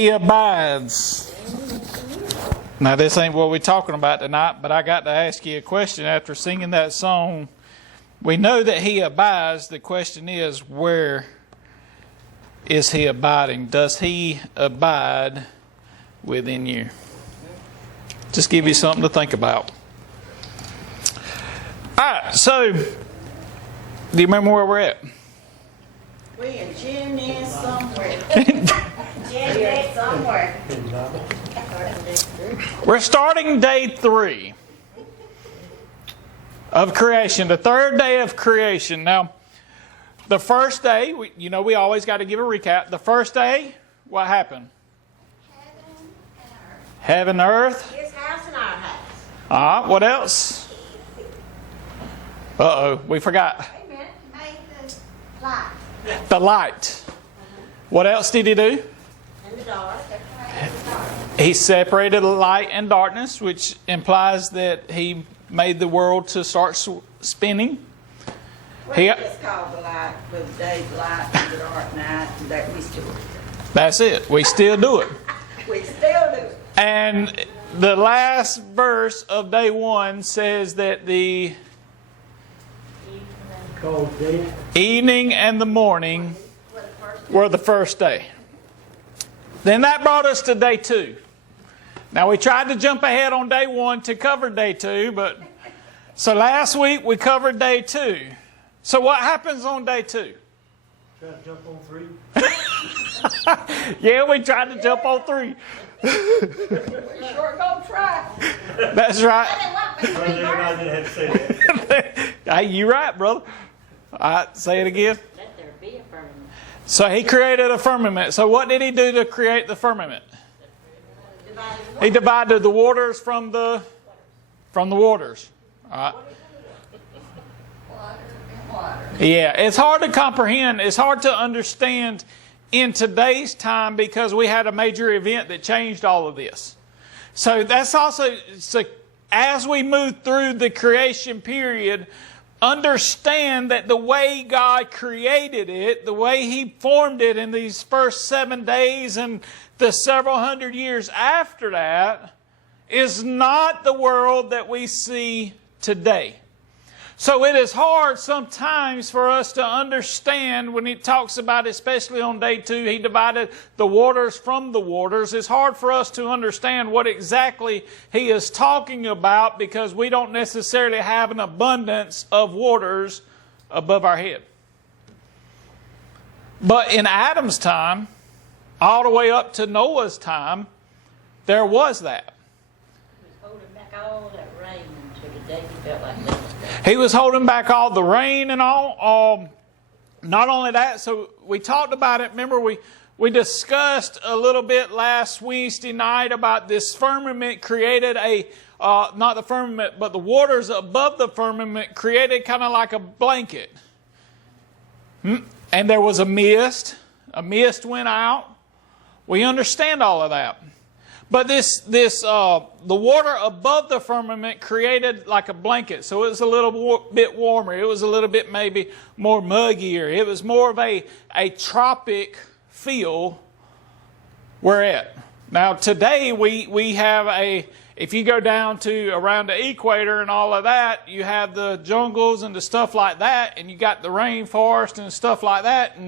He abides. Now, this ain't what we're talking about tonight, but I got to ask you a question after singing that song. We know that He abides. The question is, where is He abiding? Does He abide within you? Just give you something to think about. All right, so, do you remember where we're at? We in June somewhere. June somewhere. We're starting day 3 of creation, the third day of creation. Now, the first day, we always got to give a recap. The first day, what happened? Heaven and earth. His house and our house. All right, what else? Uh-oh, we forgot. Wait a minute. Made the light. The light. What else did He do? In the dark. He separated light and darkness, which implies that He made the world to start spinning. It's called the light, for the day's light and the dark night, and that we still do. That's it. We still do it. We still do it. And the last verse of day 1 says that the evening and the morning were the first day. Then that brought us to day 2. Now we tried to jump ahead on day 1 to cover day 2, so last week we covered day 2. So what happens on day 2? Try to jump on 3. Yeah, we tried to jump on 3. We sure gonna try. That's right. I didn't have to say that. Hey, you right, brother. All right, say it again. Let there be a firmament. So He created a firmament. So what did He do to create the firmament? He divided the waters from the waters. All right. Water and water. Yeah, it's hard to comprehend. It's hard to understand in today's time because we had a major event that changed all of this. So that's also, as we move through the creation period, understand that the way God created it, the way He formed it in these first 7 days and the several hundred years after that, is not the world that we see today. So it is hard sometimes for us to understand when He talks about, especially on day 2, He divided the waters from the waters. It's hard for us to understand what exactly He is talking about because we don't necessarily have an abundance of waters above our head. But in Adam's time, all the way up to Noah's time, there was that. He was holding back all that rain until the day he felt like that. He was holding back all the rain and all. Not only that, so we talked about it. Remember, we discussed a little bit last Wednesday night about this firmament created not the firmament, but the waters above the firmament created kind of like a blanket. And there was a mist. A mist went out. We understand all of that. But the water above the firmament created like a blanket. So it was a little bit warmer. It was a little bit maybe more muggier. It was more of a tropic feel we're at. Now today we have if you go down to around the equator and all of that, you have the jungles and the stuff like that, and you got the rainforest and stuff like that,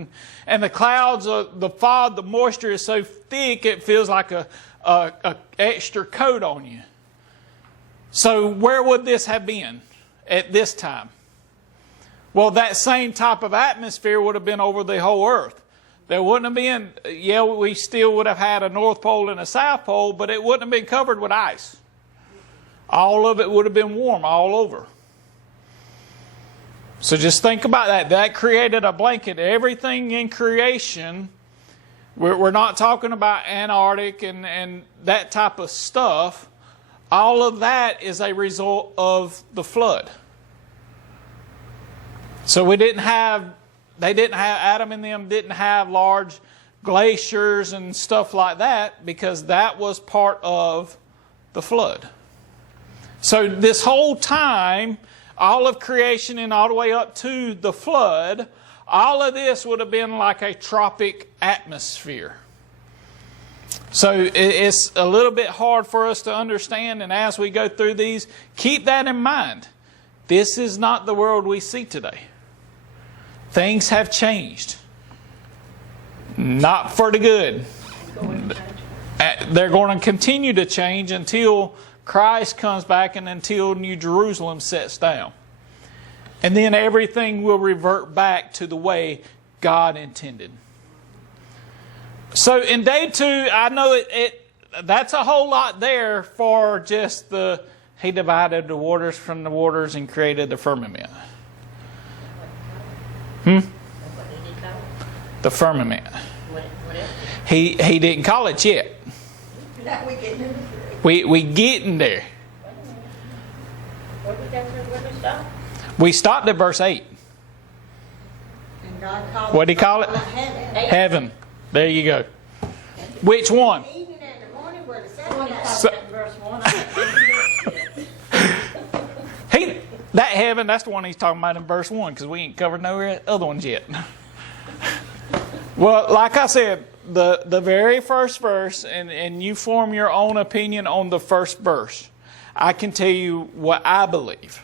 and the clouds, the fog, the moisture is so thick it feels like a extra coat on you. So where would this have been at this time? Well, that same type of atmosphere would have been over the whole earth. There wouldn't have been, we still would have had a North Pole and a South Pole, but it wouldn't have been covered with ice. All of it would have been warm all over. So just think about that. That created a blanket. Everything in creation, we're not talking about Antarctic and that type of stuff. All of that is a result of the flood. So Adam and them didn't have large glaciers and stuff like that because that was part of the flood. So this whole time, all of creation and all the way up to the flood, all of this would have been like a tropic atmosphere. So it's a little bit hard for us to understand, and as we go through these, keep that in mind. This is not the world we see today. Things have changed. Not for the good. They're going to continue to change until Christ comes back and until New Jerusalem sets down. And then everything will revert back to the way God intended. So in day 2, I know that's a whole lot there for just He divided the waters from the waters and created the firmament. The firmament. He didn't call it yet. Now we getting into We getting there. Where we stop? We stopped at verse 8. And God called What did He call it? heaven. Heaven. There you go. Which one? Evening and the morning were the same. Verse 1. That heaven, that's the one he's talking about in verse 1, because we ain't covered no other ones yet. Well, like I said, the very first verse, and you form your own opinion on the first verse. I can tell you what I believe.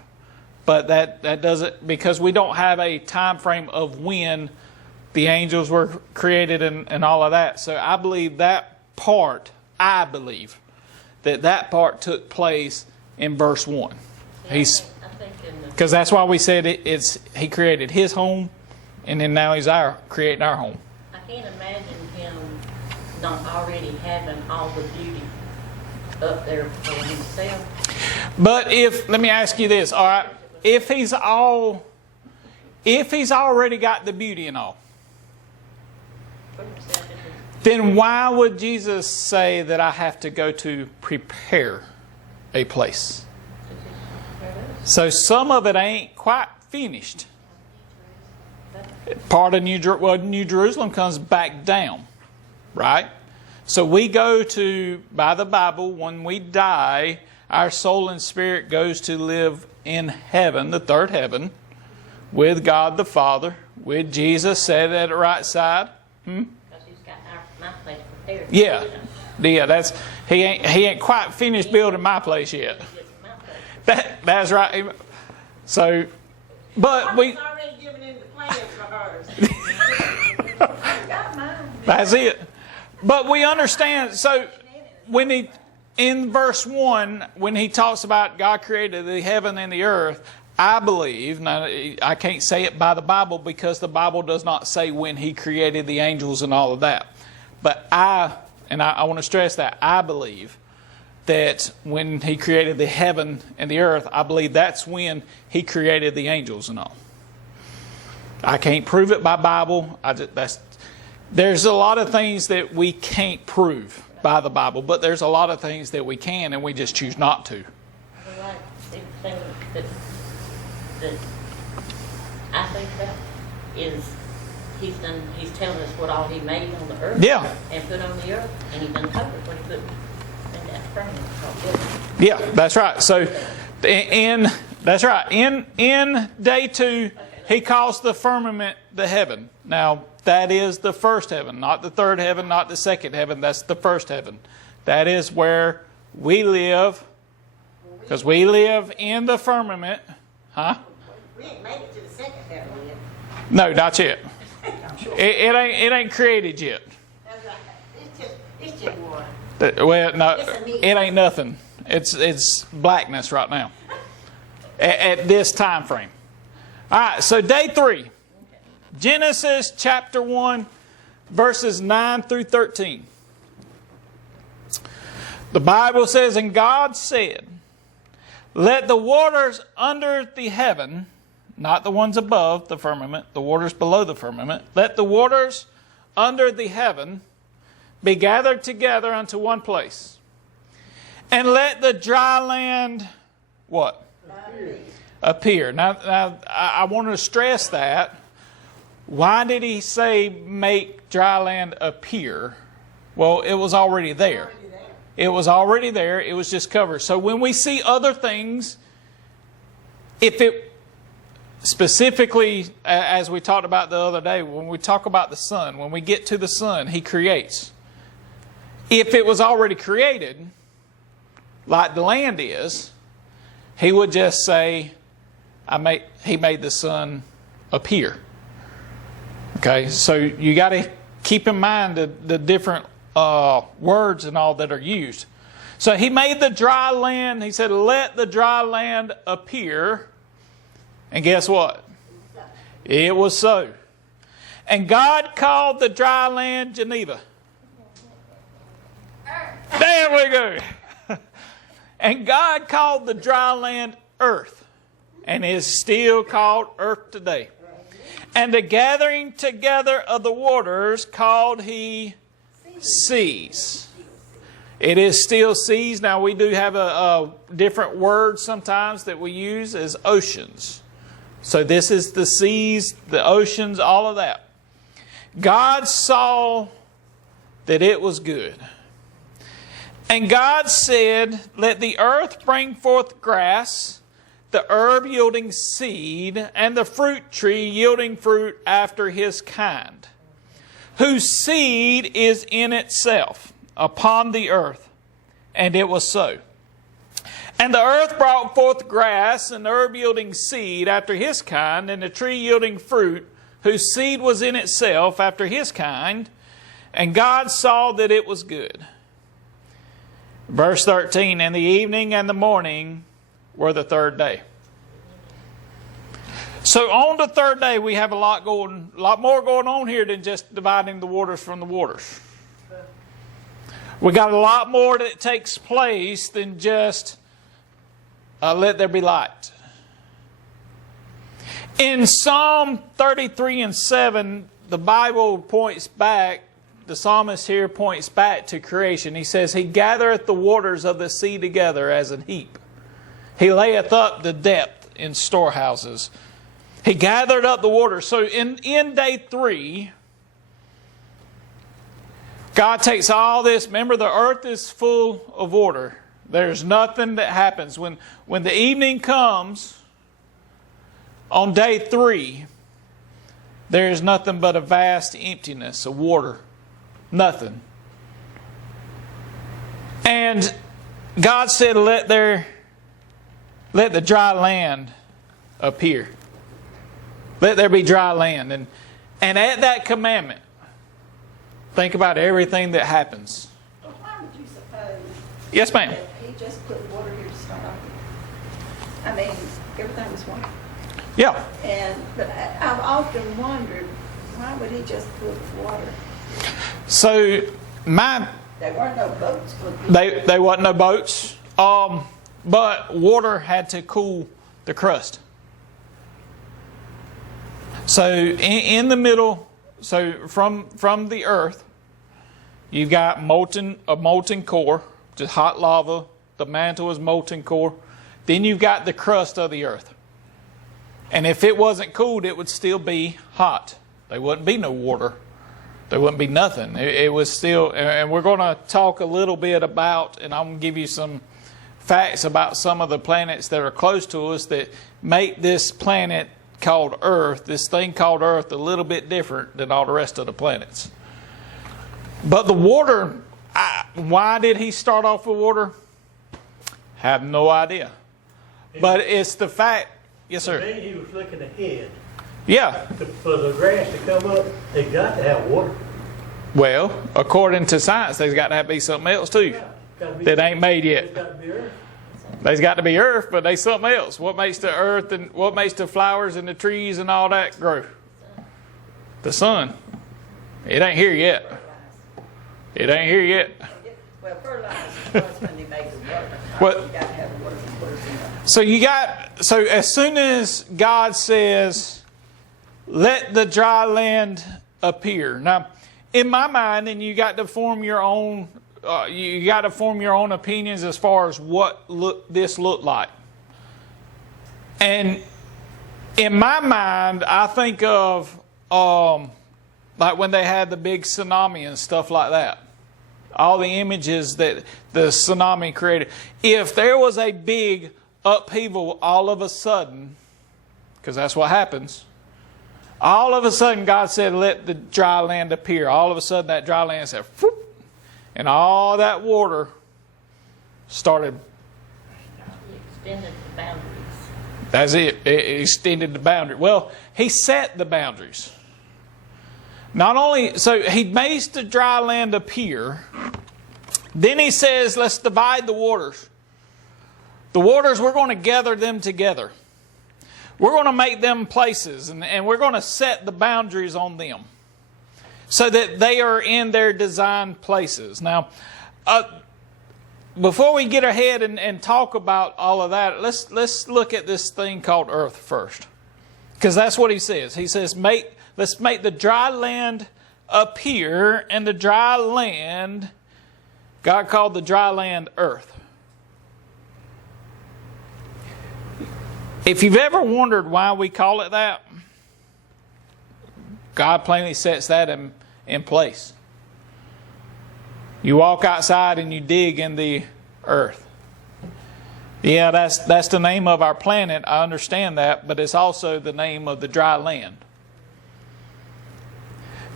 But that doesn't, because we don't have a time frame of when the angels were created and all of that. So I believe that part part took place in verse 1. Because that's why we said He created His home, and then now He's creating our home. I can't imagine Him not already having all the beauty up there for Himself. But let me ask you this, all right? If He's already got the beauty and all, then why would Jesus say that I have to go to prepare a place? So some of it ain't quite finished. Part of New Jerusalem comes back down, right? So we go to, by the Bible, when we die, our soul and spirit goes to live in heaven, the third heaven, with God the Father, with Jesus set at the right side. Because He's got my place prepared. Yeah, that's he ain't quite finished building my place yet. That's right. So, but we. already given him the plans for hers. Got mine. That's it. But we understand. So when in verse 1, when he talks about God created the heaven and the earth, I believe, now I can't say it by the Bible because the Bible does not say when He created the angels and all of that. But I want to stress that, I believe that when He created the heaven and the earth, I believe that's when He created the angels and all. I can't prove it by Bible. There's a lot of things that we can't prove by the Bible, but there's a lot of things that we can, and we just choose not to. The thing that I think about is He's telling us what all He made on the earth. Yeah. And put on the earth, and He done covered what He put in that firmament. Yeah, that's right. So, in day 2, He calls the firmament the heaven. Now, that is the first heaven, not the third heaven, not the second heaven. That's the first heaven. That is where we live, because we live in the firmament. Huh? We ain't made it to the second heaven yet. No, not yet. It ain't created yet. That's right. It's just water. Well, no, it ain't nothing. It's blackness right now at this time frame. All right, so day 3, Genesis chapter 1, verses 9 through 13. The Bible says, "And God said, let the waters under the heaven," not the ones above the firmament, the waters below the firmament, "let the waters under the heaven be gathered together unto one place. And let the dry land," what? Appear. Now, I want to stress that. Why did He say make dry land appear? Well, it was already there. It was already there. It was just covered. So when we see other things, if it specifically, as we talked about the other day, when we talk about the sun, when we get to the sun, He creates. if it was already created, like the land is, he would just say, he made the sun appear. Okay, so you got to keep in mind the different words and all that are used. So he made the dry land. He said, let the dry land appear. And guess what? It was so. And God called the dry land Geneva. There we go. And God called the dry land earth. And is still called earth today. And the gathering together of the waters called he seas. It is still seas. Now we do have a different word sometimes that we use as oceans. So this is the seas, the oceans, all of that. God saw that it was good. And God said, let the earth bring forth grass, the herb yielding seed, and the fruit tree yielding fruit after his kind, whose seed is in itself upon the earth. And it was so. And the earth brought forth grass, and herb yielding seed after his kind, and the tree yielding fruit, whose seed was in itself after his kind. And God saw that it was good. Verse 13, and the evening and the morning were the third day. So on the third day, we have a lot more going on here than just dividing the waters from the waters. We got a lot more that takes place than just let there be light. In Psalm 33 and 7, the Bible points back, the psalmist here points back to creation. He says, he gathereth the waters of the sea together as an heap. He layeth up the depth in storehouses. He gathered up the waters. So in day 3, God takes all this. Remember, the earth is full of water. There's nothing that happens. When the evening comes on day 3, there is nothing but a vast emptiness of water. Nothing. And God said, let the dry land appear. Let there be dry land. And at that commandment, think about everything that happens. Well, why would you suppose? Yes, ma'am. That he just put water here to start off with? I mean, everything was water. Yeah. But I've often wondered, why would he just put water? So There weren't no boats. they wasn't no boats. But water had to cool the crust. So in the middle, so from the earth, you've got a molten core, just hot lava. The mantle is molten core. Then you've got the crust of the earth. And if it wasn't cooled, it would still be hot. There wouldn't be no water. There wouldn't be nothing. It was still, and we're going to talk a little bit about, and I'm going to give you some facts about some of the planets that are close to us that make this planet called Earth, this thing called Earth, a little bit different than all the rest of the planets. But the water, why did he start off with water? Have no idea. But it's the fact, yes sir. Maybe he was looking ahead. Yeah. For the grass to come up, they got to have water. Well, according to science, there's got to be something else too that ain't made yet. There's got to be earth. There's got to be earth, but there's something else. What makes the earth and what makes the flowers and the trees and all that grow? The sun. It ain't here yet. It ain't here yet. Well, fertilizer was when they made the water. What? You got to have water to put it in. So as soon as God says, let the dry land appear. Now, in my mind, and you got to form your own opinions as far as what this looked like. And in my mind, I think of like when they had the big tsunami and stuff like that. All the images that the tsunami created. If there was a big upheaval all of a sudden, because that's what happens, all of a sudden God said, let the dry land appear. All of a sudden that dry land said, whoop, and all that water started. He extended the boundaries. That's it. It extended the boundary. Well, he set the boundaries. Not only, so he makes the dry land appear. Then he says, let's divide the waters. The waters, we're going to gather them together. We're going to make them places, and we're going to set the boundaries on them so that they are in their designed places. Now, before we get ahead and talk about all of that, let's look at this thing called earth first. Because that's what he says. He says, let's make the dry land appear, and the dry land, God called the dry land earth. If you've ever wondered why we call it that, God plainly sets that in place. You walk outside and you dig in the earth. Yeah, that's the name of our planet. I understand that, but it's also the name of the dry land.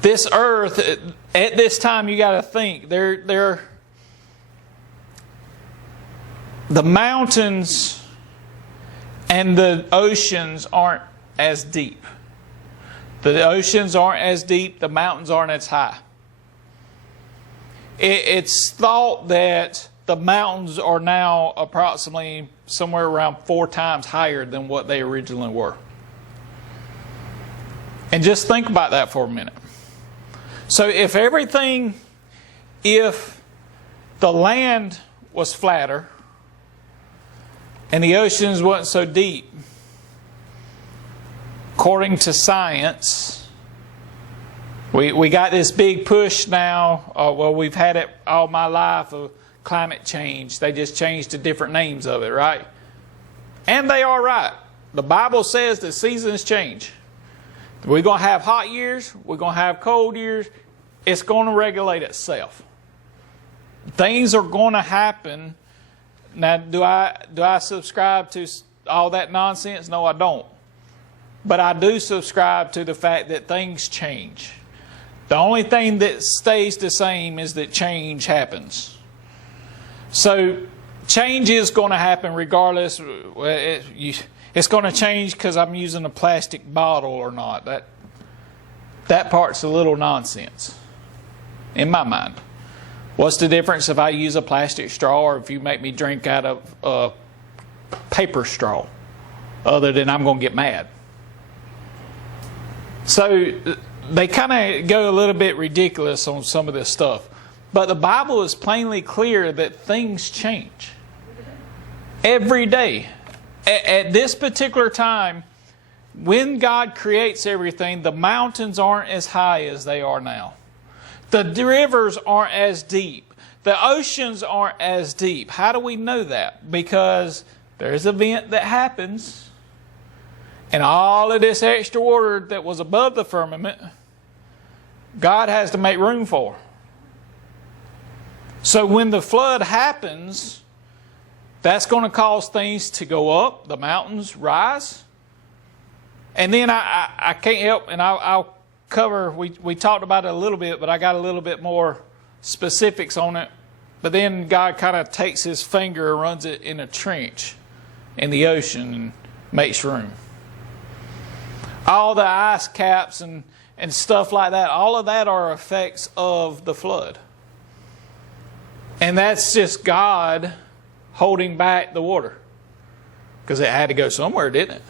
This earth, at this time, you got to think, the mountains and the oceans aren't as deep. The oceans aren't as deep. The mountains aren't as high. It's thought that the mountains are now approximately somewhere around 4 times higher than what they originally were. And just think about that for a minute. So if the land was flatter and the oceans wasn't so deep, according to science, we got this big push now. Well, we've had it all my life of climate change. They just changed the different names of it, right? And they are right. The Bible says that seasons change. We're going to have hot years. We're going to have cold years. It's going to regulate itself. Things are going to happen. Now, do I subscribe to all that nonsense? No, I don't. But I do subscribe to the fact that things change. The only thing that stays the same is that change happens. So change is going to happen regardless. It's going to change because I'm using a plastic bottle or not. That part's a little nonsense in my mind. What's the difference if I use a plastic straw or if you make me drink out of a paper straw? Other than I'm going to get mad. So they kind of go a little bit ridiculous on some of this stuff. But the Bible is plainly clear that things change. Every day. At this particular time, when God creates everything, the mountains aren't as high as they are now. The rivers aren't as deep. The oceans aren't as deep. How do we know that? Because there's an event that happens, and all of this extra water that was above the firmament, God has to make room for. So when the flood happens, that's going to cause things to go up, the mountains rise. And then I can't help, and I'll cover, we talked about it a little bit, but I got a little bit more specifics on it. But then God kind of takes his finger and runs it in a trench in the ocean and makes room. All the ice caps and stuff like that, all of that are effects of the flood. And that's just God holding back the water. Because it had to go somewhere, didn't it?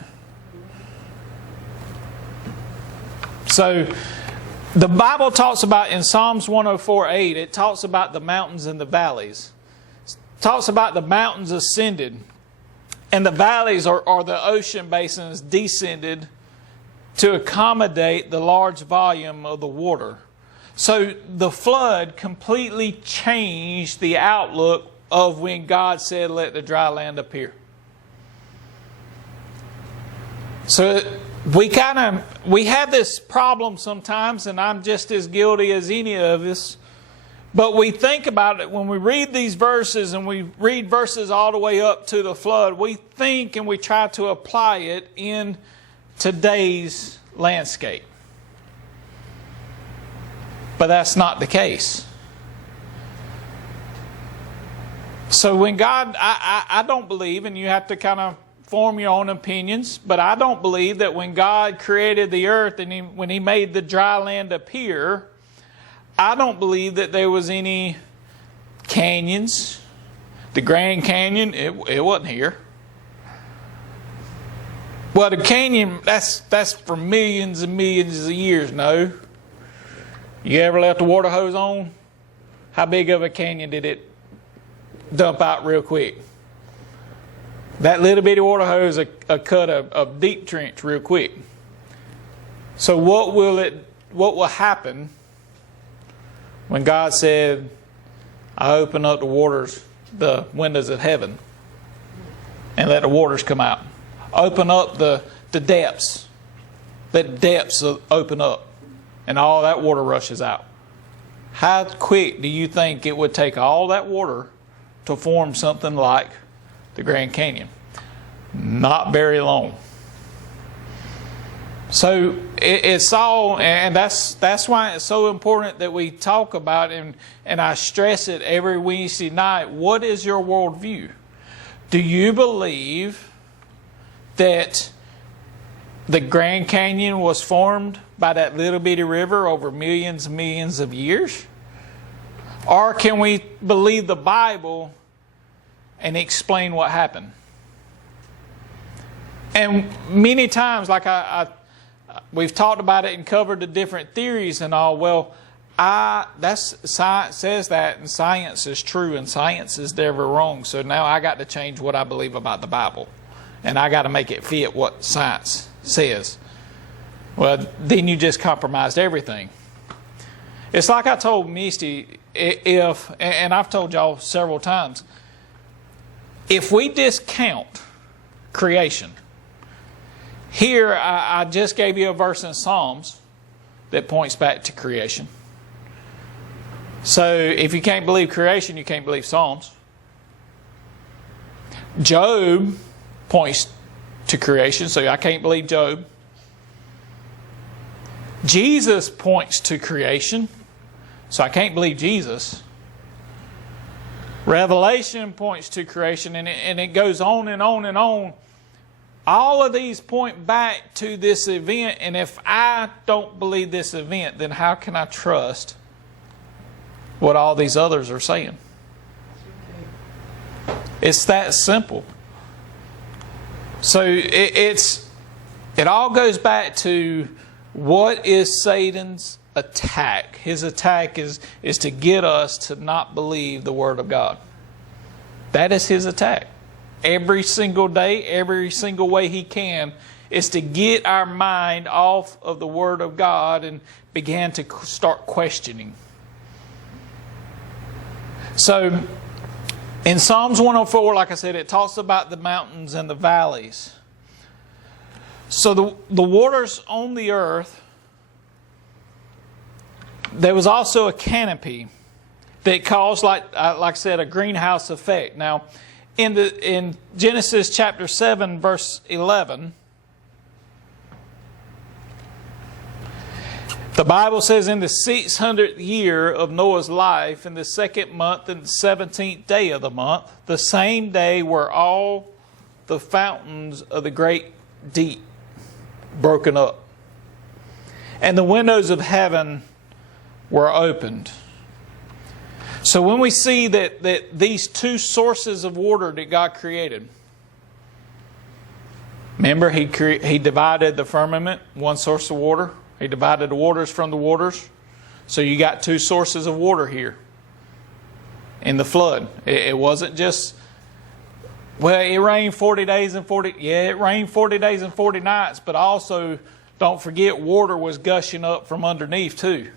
So the Bible talks about in Psalms 104:8, it talks about the mountains and the valleys. It talks about the mountains ascended and the valleys or the ocean basins descended to accommodate the large volume of the water. So the flood completely changed the outlook of when God said, let the dry land appear. So we have this problem sometimes, and I'm just as guilty as any of us. But we think about it when we read these verses, and we read verses all the way up to the flood. We think and we try to apply it in today's landscape. But that's not the case. So when God, I don't believe, and you have to kind of form your own opinions, but I don't believe that when God created the earth and when He made the dry land appear, I don't believe that there was any canyons. The Grand Canyon, it wasn't here. Well, the canyon, that's for millions and millions of years, no. You ever left the water hose on? How big of a canyon did it dump out real quick? That little bitty water hose cut a deep trench real quick. So what will happen when God said, I open up the windows of heaven and let the waters come out? Open up the depths. Let depths open up and all that water rushes out. How quick do you think it would take all that water to form something like the Grand Canyon? Not very long. So it's all, and that's why it's so important that we talk about it, and I stress it every Wednesday night. What is your worldview? Do you believe that the Grand Canyon was formed by that little bitty river over millions and millions of years? Or can we believe the Bible and explain what happened? And many times, like we've talked about it and covered the different theories and all. Well, science says that, and science is true, and science is never wrong. So now I got to change what I believe about the Bible, and I got to make it fit what science says. Well, then you just compromised everything. It's like I told Misty, and I've told y'all several times, if we discount creation, here I just gave you a verse in Psalms that points back to creation. So if you can't believe creation, you can't believe Psalms. Job points to creation, so I can't believe Job. Jesus points to creation, so I can't believe Jesus. Revelation points to creation, and it goes on and on and on. All of these point back to this event, and if I don't believe this event, then how can I trust what all these others are saying? It's that simple. So it all goes back to what is Satan's attack. His attack is to get us to not believe the Word of God. That is his attack. Every single day, every single way he can, is to get our mind off of the Word of God and begin to start questioning. So, in Psalms 104, like I said, it talks about the mountains and the valleys. So the waters on the earth, there was also a canopy that caused, like I said, a greenhouse effect. Now, in Genesis chapter 7, verse 11, the Bible says, in the 600th year of Noah's life, in the 2nd month and the 17th day of the month, the same day were all the fountains of the great deep broken up, and the windows of heaven were opened. So when we see that these two sources of water that God created, remember He divided the firmament, one source of water. He divided the waters from the waters. So you got two sources of water here in the flood. It wasn't just, well, it rained 40 days and 40... Yeah, it rained 40 days and 40 nights, but also, don't forget, water was gushing up from underneath too.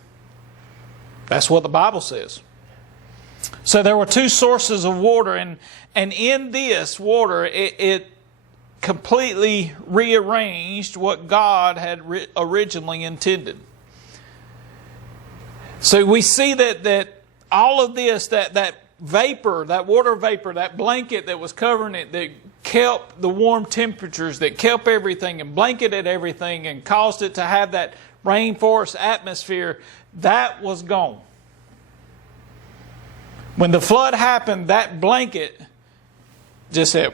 That's what the Bible says. So there were two sources of water, and in this water, it completely rearranged what God had originally intended. So we see that all of this, that vapor, that water vapor, that blanket that was covering it, that kept the warm temperatures, that kept everything and blanketed everything and caused it to have that rainforest atmosphere, that was gone. When the flood happened, that blanket just said,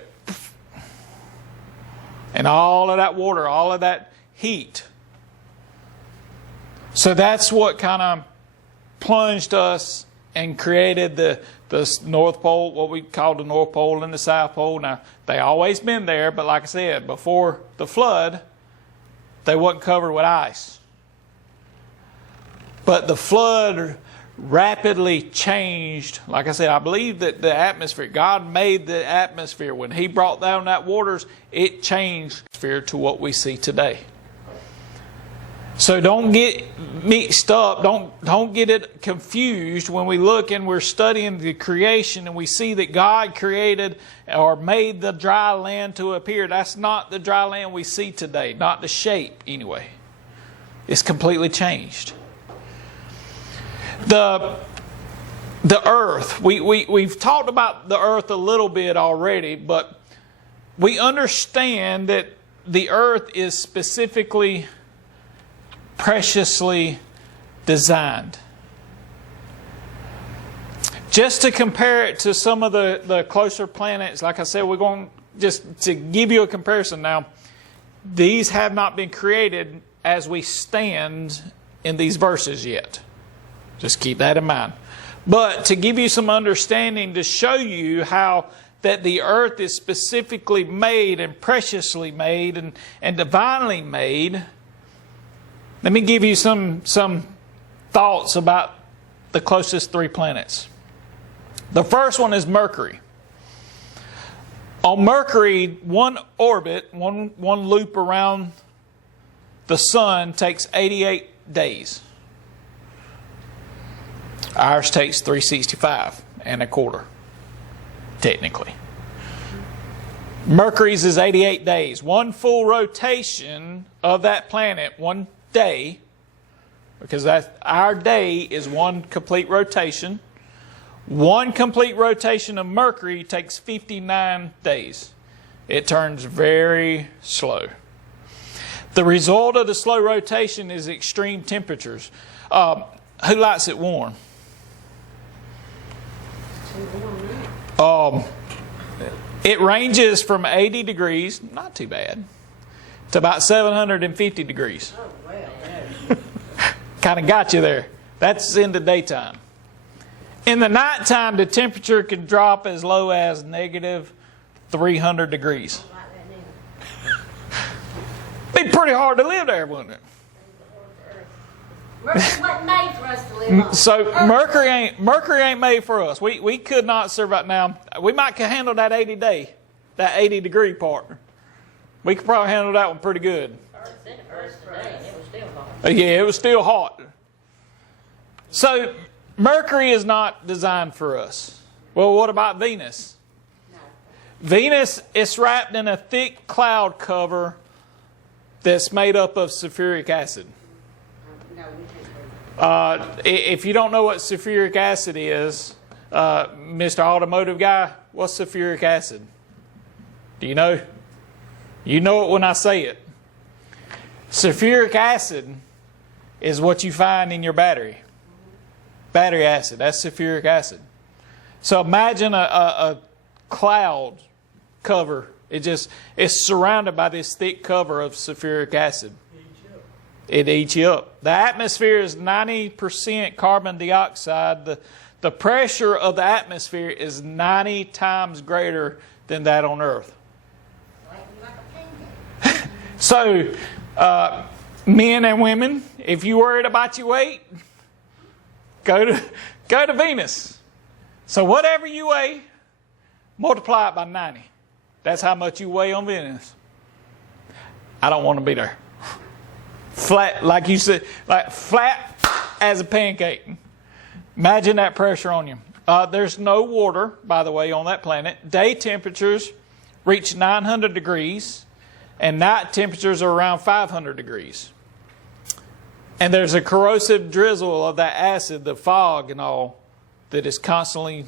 and all of that water, all of that heat. So that's what kind of plunged us and created the North Pole, what we call the North Pole and the South Pole. Now, they always been there, but like I said, before the flood, they wasn't covered with ice. But the flood rapidly changed. Like I said, I believe that the atmosphere, God made the atmosphere. When He brought down that waters, it changed the atmosphere to what we see today. So don't get mixed up. Don't get it confused when we look and we're studying the creation and we see that God created or made the dry land to appear. That's not the dry land we see today. Not the shape, anyway. It's completely changed. The earth. We've talked about the earth a little bit already, but we understand that the earth is specifically, preciously designed. Just to compare it to some of the closer planets, like I said, we're going just to give you a comparison now. These have not been created as we stand in these verses yet. Just keep that in mind. But to give you some understanding, to show you how that the earth is specifically made and preciously made and divinely made, let me give you some thoughts about the closest three planets. The first one is Mercury. On Mercury, one orbit, one loop around the sun takes 88 days. Ours takes 365 and a quarter, technically. Mercury's is 88 days. One full rotation of that planet, one day, because our day is one complete rotation. One complete rotation of Mercury takes 59 days. It turns very slow. The result of the slow rotation is extreme temperatures. Who likes it warm? It ranges from 80 degrees, not too bad, to about 750 degrees. Oh, well. Kind of got you there. That's in the daytime. In the nighttime, the temperature can drop as low as negative 300 degrees. Be pretty hard to live there, wouldn't it? Mercury wasn't made for us to live on. So Mercury ain't made for us. We could not survive. Now, we might can handle that 80 degree part. We could probably handle that one pretty good. It was still hot. Yeah, it was still hot. So Mercury is not designed for us. Well, what about Venus? No. Venus is wrapped in a thick cloud cover that's made up of sulfuric acid. No, we can't. If you don't know what sulfuric acid is, Mr. Automotive guy, what's sulfuric acid? Do you know? You know it when I say it. Sulfuric acid is what you find in your battery. Battery acid, that's sulfuric acid. So imagine a cloud cover. It's surrounded by this thick cover of sulfuric acid. It eats you up. The atmosphere is 90% carbon dioxide. The pressure of the atmosphere is 90 times greater than that on Earth. So, men and women, if you're worried about your weight, go to Venus. So whatever you weigh, multiply it by 90. That's how much you weigh on Venus. I don't want to be there. Flat, like you said, like flat as a pancake. Imagine that pressure on you. There's no water, by the way, on that planet. Day temperatures reach 900 degrees, and night temperatures are around 500 degrees. And there's a corrosive drizzle of that acid, the fog and all, that is constantly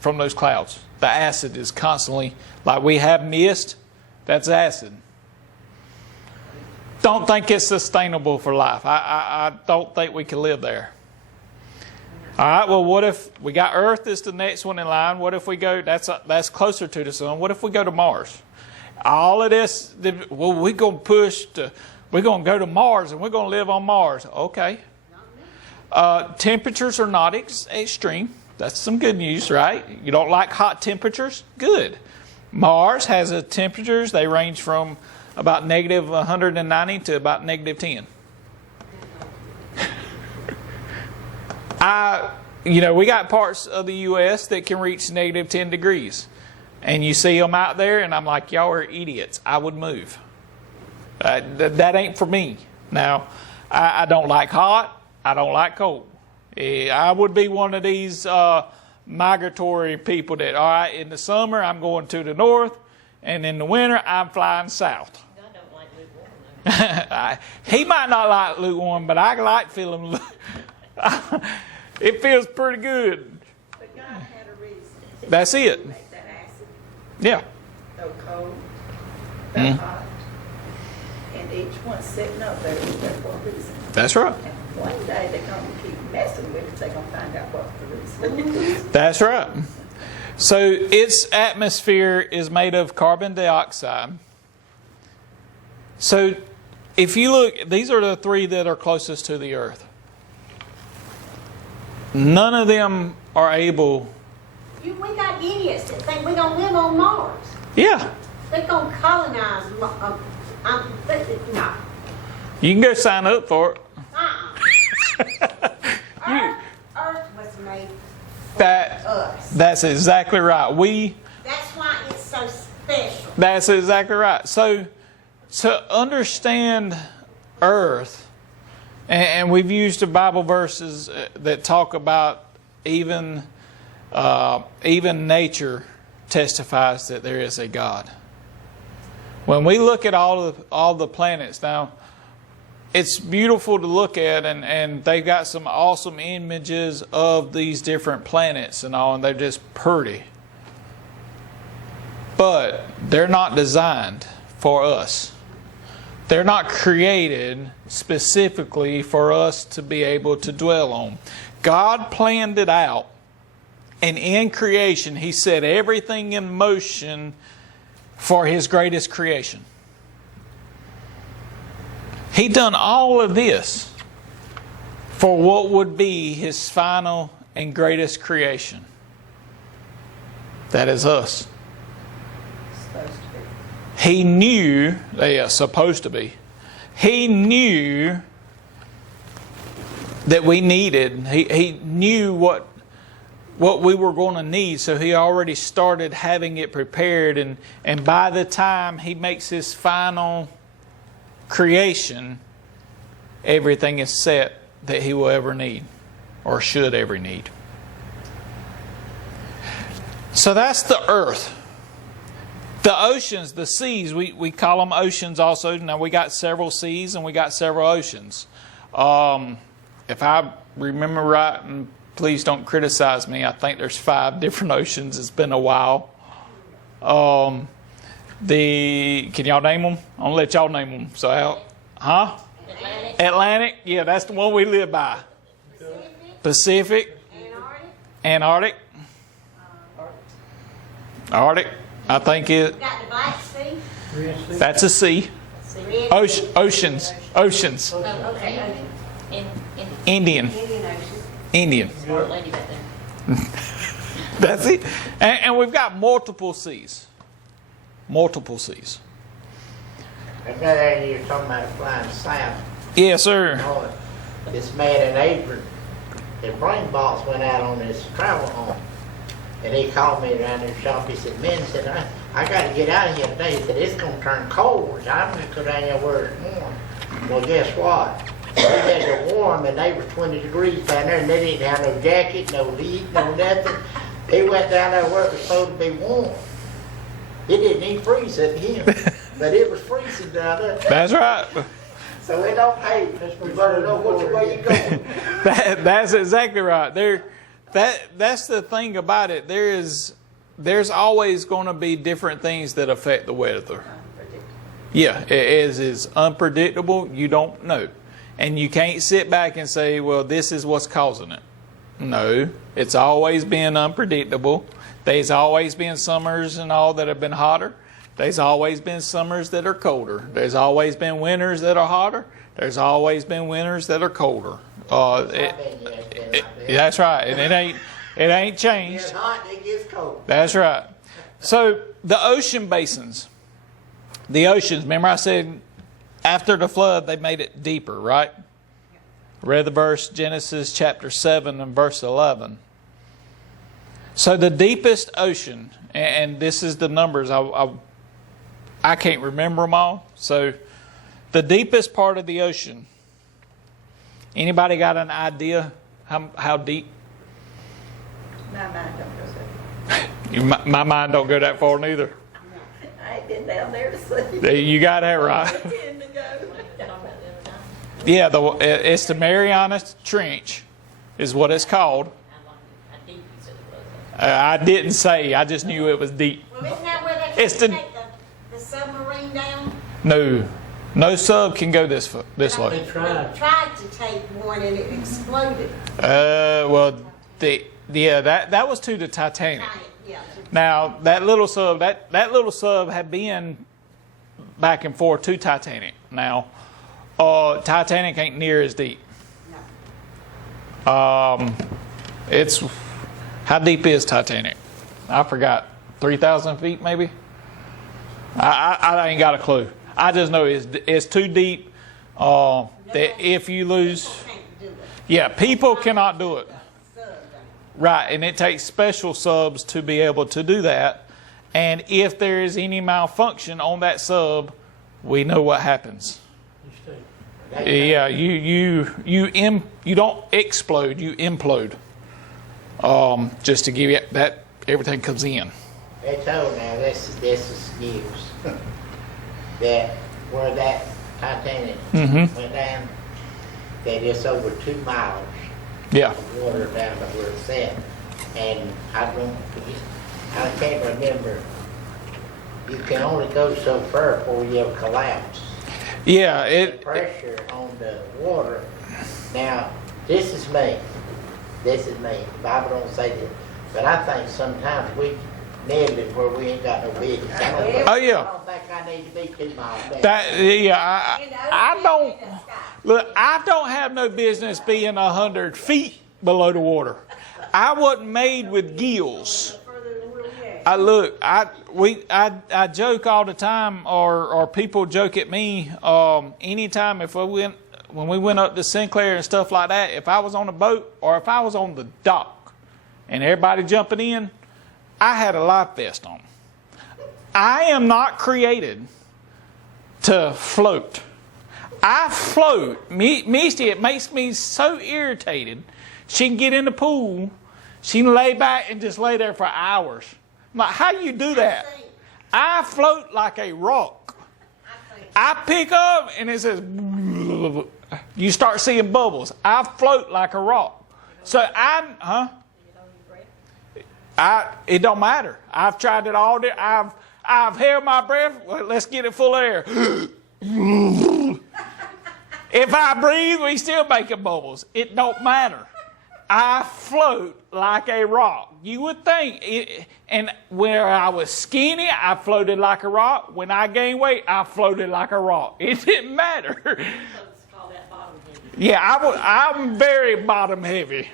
from those clouds. The acid is constantly, like we have mist, that's acid. Don't think it's sustainable for life. I don't think we can live there. All right, well, what if we got Earth is the next one in line? What if we go, that's closer to the sun. What if we go to Mars? All of this, well, we're going to go to Mars and we're going to live on Mars. Okay. Temperatures are not extreme. That's some good news, right? You don't like hot temperatures? Good. Mars has temperatures, they range from about negative 190 to about negative 10. We got parts of the U.S. that can reach negative 10 degrees. And you see them out there, and I'm like, y'all are idiots. I would move. That ain't for me. Now, I don't like hot. I don't like cold. I would be one of these migratory people that, all right, in the summer, I'm going to the north, and in the winter, I'm flying south. I don't like lukewarm. He might not like lukewarm, but I like feeling. It feels pretty good. But God had a reason. That's it. To make that acid Yeah. so cold, so hot, and each one sitting up there is there for a reason. That's right. And one day they're going to keep messing with it. They're going to find out what's the reason. That's right. So its atmosphere is made of carbon dioxide. So if you look, these are the three that are closest to the Earth. None of them are able. We got idiots that think we're going to live on Mars. Yeah. They're going to colonize no. You can go sign up for it. Earth was made for That, us. that's exactly right. That's why it's so special. That's exactly right. So to understand Earth, and we've used the Bible verses that talk about even nature testifies that there is a God. When we look at all the planets now, it's beautiful to look at, and they've got some awesome images of these different planets and all, and they're just pretty. But they're not designed for us. They're not created specifically for us to be able to dwell on. God planned it out, and in creation, He set everything in motion for His greatest creation. He done all of this for what would be His final and greatest creation. That is us. Supposed to be. He knew, supposed to be. He knew that we needed. He knew what we were going to need, so He already started having it prepared. And by the time He makes His final creation, everything is set that He will ever need or should ever need. So that's the earth. The oceans, the seas, we call them oceans also. Now we got several seas and we got several oceans. If I remember right, and please don't criticize me, I think there's 5 different oceans. It's been a while. Can y'all name them? I'm going to let y'all name them. So, Atlantic? Yeah, that's the one we live by. Pacific. Antarctic. Arctic. I think it. Got the Black Sea. That's a sea. Oceans. Oceans. Okay. Indian. Indian. Smart lady back there. That's it. And we've got multiple seas. Multiple seas. Another you were talking about flying south. Yes, sir. Oh, this man in April, his brain box went out on his travel home. And he called me around the shop. He said, "Man," he said, I got to get out of here today. He said, "It's going to turn cold. I'm going to go down there where it's warm." Well, guess what? We had it warm, and they were 20 degrees down there, and they didn't have no jacket, no heat, no nothing. He went down there where it was supposed to be warm. It didn't even freeze at him, but it was freezing down there. That's right. So it don't pay. You better know which way you're going. That's exactly right. That's the thing about it. There's always going to be different things that affect the weather. Yeah, it is unpredictable. You don't know. And you can't sit back and say, well, this is what's causing it. No, it's always been unpredictable. There's always been summers and all that have been hotter. There's always been summers that are colder. There's always been winters that are hotter. There's always been winters that are colder. That's right, and it ain't changed. It's hot, it gets cold. That's right. So the ocean basins, the oceans. Remember, I said after the flood they made it deeper, right? Read the verse, Genesis chapter 7 and verse 11. So the deepest ocean, and this is the numbers. I can't remember them all. So the deepest part of the ocean. Anybody got an idea how deep? My mind don't go so. My mind don't go that far neither. I ain't been down there to see. You got that right. I tend to go. Yeah, it's the Mariana Trench, is what it's called. How deep you said it was. I didn't say. I just knew it was deep. Well, isn't that where they It's take the- the submarine down? No sub can go this way. They They tried. tried to take one and it exploded. Well, that was to the Titanic. Yeah. Now that little sub had been back and forth to Titanic. Now, Titanic ain't near as deep. No. It's how deep is Titanic? I forgot. 3,000 feet maybe. I ain't got a clue. I just know it's too deep. That if you lose, People can't do it. yeah, people cannot do it. Sub don't. Right, and it takes special subs to be able to do that. And if there is any malfunction on that sub, we know what happens. You stay. Yeah, you don't explode, you implode. Just to give you that, everything comes in. They told now, this is news, that where that Titanic went down, that it's over 2 miles Yeah. of water down to where it's at. And I can't remember, you can only go so far before you collapse. Yeah, The pressure on the water. Now, this is me. The Bible don't say this, but I think sometimes we nailed it where we ain't got no business. Oh, yeah. I don't think I need to be 2 miles down. I don't look. I don't have no business being 100 feet below the water. I wasn't made with gills. I joke all the time, or people joke at me. Anytime when we went up to Sinclair and stuff like that, if I was on a boat or if I was on the dock and everybody jumping in, I had a life vest on. I am not created to float. I float. Misty, it makes me so irritated. She can get in the pool, she can lay back and just lay there for hours. I'm like, how do you do that? I float like a rock. I pick up and it says, you start seeing bubbles. I float like a rock. So it don't matter. I've tried it all day. I've held my breath. Well, let's get it full of air. If I breathe, we still making bubbles. It don't matter. I float like a rock. You would think. And where I was skinny, I floated like a rock. When I gained weight, I floated like a rock. It didn't matter. So it's called that bottom heavy. Yeah, I'm very bottom heavy.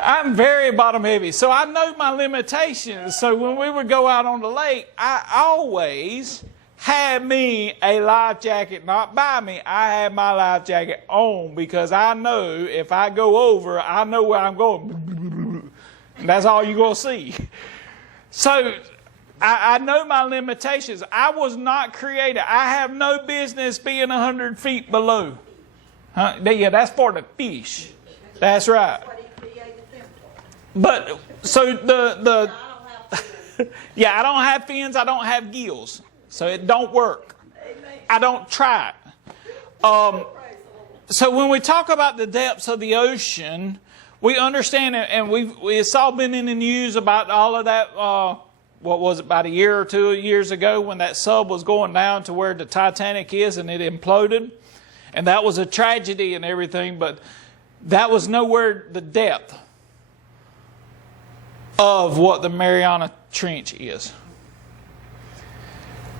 I'm very bottom heavy. So I know my limitations. So when we would go out on the lake, I always had me a life jacket, not by me. I had my life jacket on because I know if I go over, I know where I'm going. And that's all you're going to see. So I know my limitations. I was not created. I have no business being 100 feet below. Yeah, that's for the fish. That's right. But so the yeah, I don't have fins. I don't have gills, so it don't work. I don't try it. So when we talk about the depths of the ocean, we understand it, and it's all been in the news about all of that. What was it, about a year or 2 years ago when that sub was going down to where the Titanic is and it imploded? And that was a tragedy and everything, but that was nowhere the depth of what the Mariana Trench is.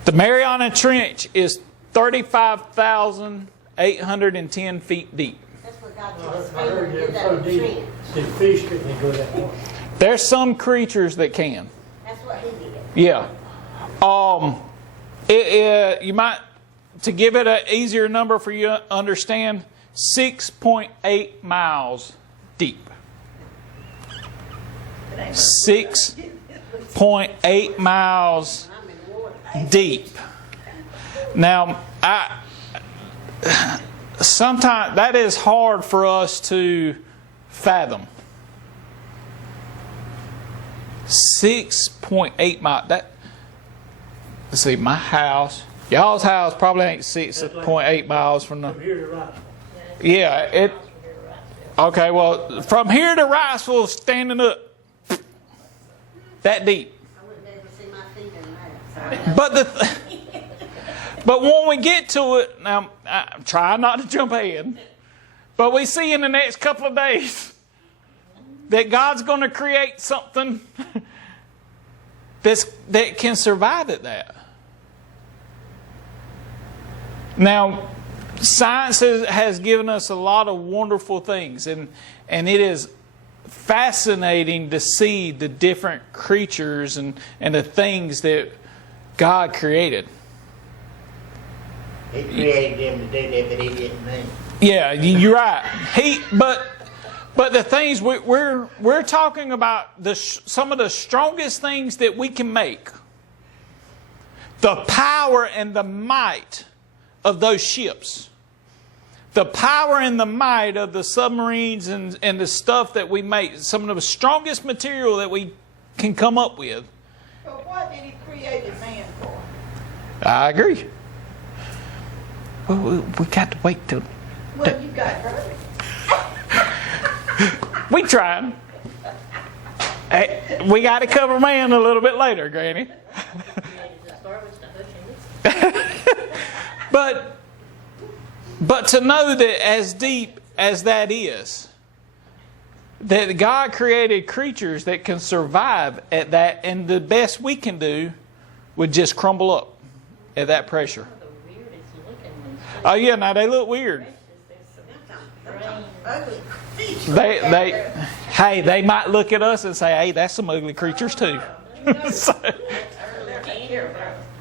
The Mariana Trench is 35,810 feet deep. That's what God told us. I heard Did they're that so with deep, Trent. the fish couldn't go that far. There's some creatures that can. That's what he did. Yeah. You might, to give it an easier number for you to understand, 6.8 miles deep. 6.8 miles I'm in the water. deep. Now, sometimes that is hard for us to fathom. 6.8 miles. Let's see, my house, y'all's house probably ain't 6.8 miles from the. From here to right. Yeah, it. Okay, well, from here to Riceville, standing up, that deep. I wouldn't be able to see my feet in there. But when we get to it, now I'm trying not to jump ahead, but we see in the next couple of days that God's going to create something that can survive at that. Now, science has given us a lot of wonderful things, and it is fascinating to see the different creatures and the things that God created. He created them to do that, but he didn't mean. Yeah, you're right. But the things we're talking about, some of the strongest things that we can make, the power and the might of those ships, the power and the might of the submarines and the stuff that we make, some of the strongest material that we can come up with. So what did he create a man for? I agree. Well, we got to wait till. Well, you got hurt. We tried. Hey, we got to cover man a little bit later, Granny. But to know that as deep as that is, that God created creatures that can survive at that, and the best we can do would just crumble up at that pressure. Oh yeah, now they look weird. Ugly creatures. They might look at us and say, "Hey, that's some ugly creatures too." So,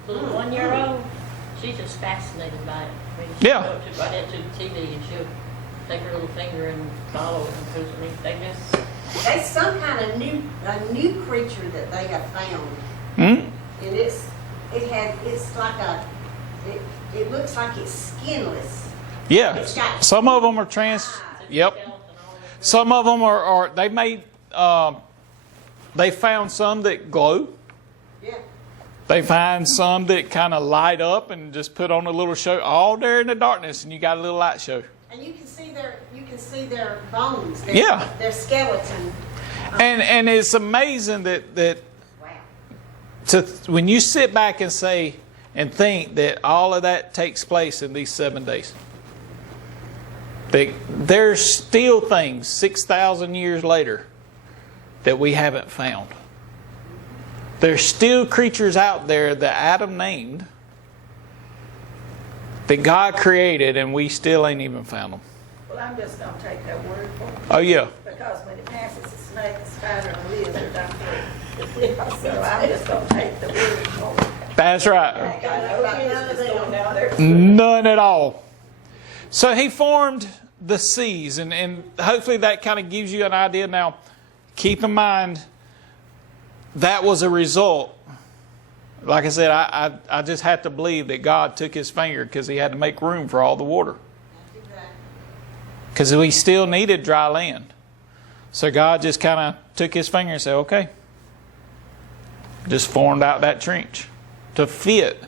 Little 1-year-old, she's just fascinated by it. I mean, Yeah. She'll go right into the TV and she'll take her little finger and follow it because I mean, they just. That's some kind of new creature that they have found. hmm? And it's like it looks like it's skinless. Yeah. It's got Some of them are Yep. Some of them are they made. They found some that glow. Yeah. They find some that kind of light up and just put on a little show all there in the darkness, and you got a little light show. And you can see their bones. Yeah. Their skeleton. And it's amazing that Wow. when you sit back and say and think that all of that takes place in these 7 days. There's still things 6,000 years later that we haven't found. There's still creatures out there that Adam named that God created, and we still ain't even found them. Well, I'm just going to take that word for it. Oh yeah. Because when it passes a snake, a spider, and a lizard, I'm through. So I'm just going to take the word for it. That's right. I got no business going down there. None at all. So he formed the seas, and hopefully that kind of gives you an idea. Now, keep in mind, that was a result. Like I said, I just had to believe that God took his finger because he had to make room for all the water. Because we still needed dry land. So God just kind of took his finger and said, okay. Just formed out that trench to fit.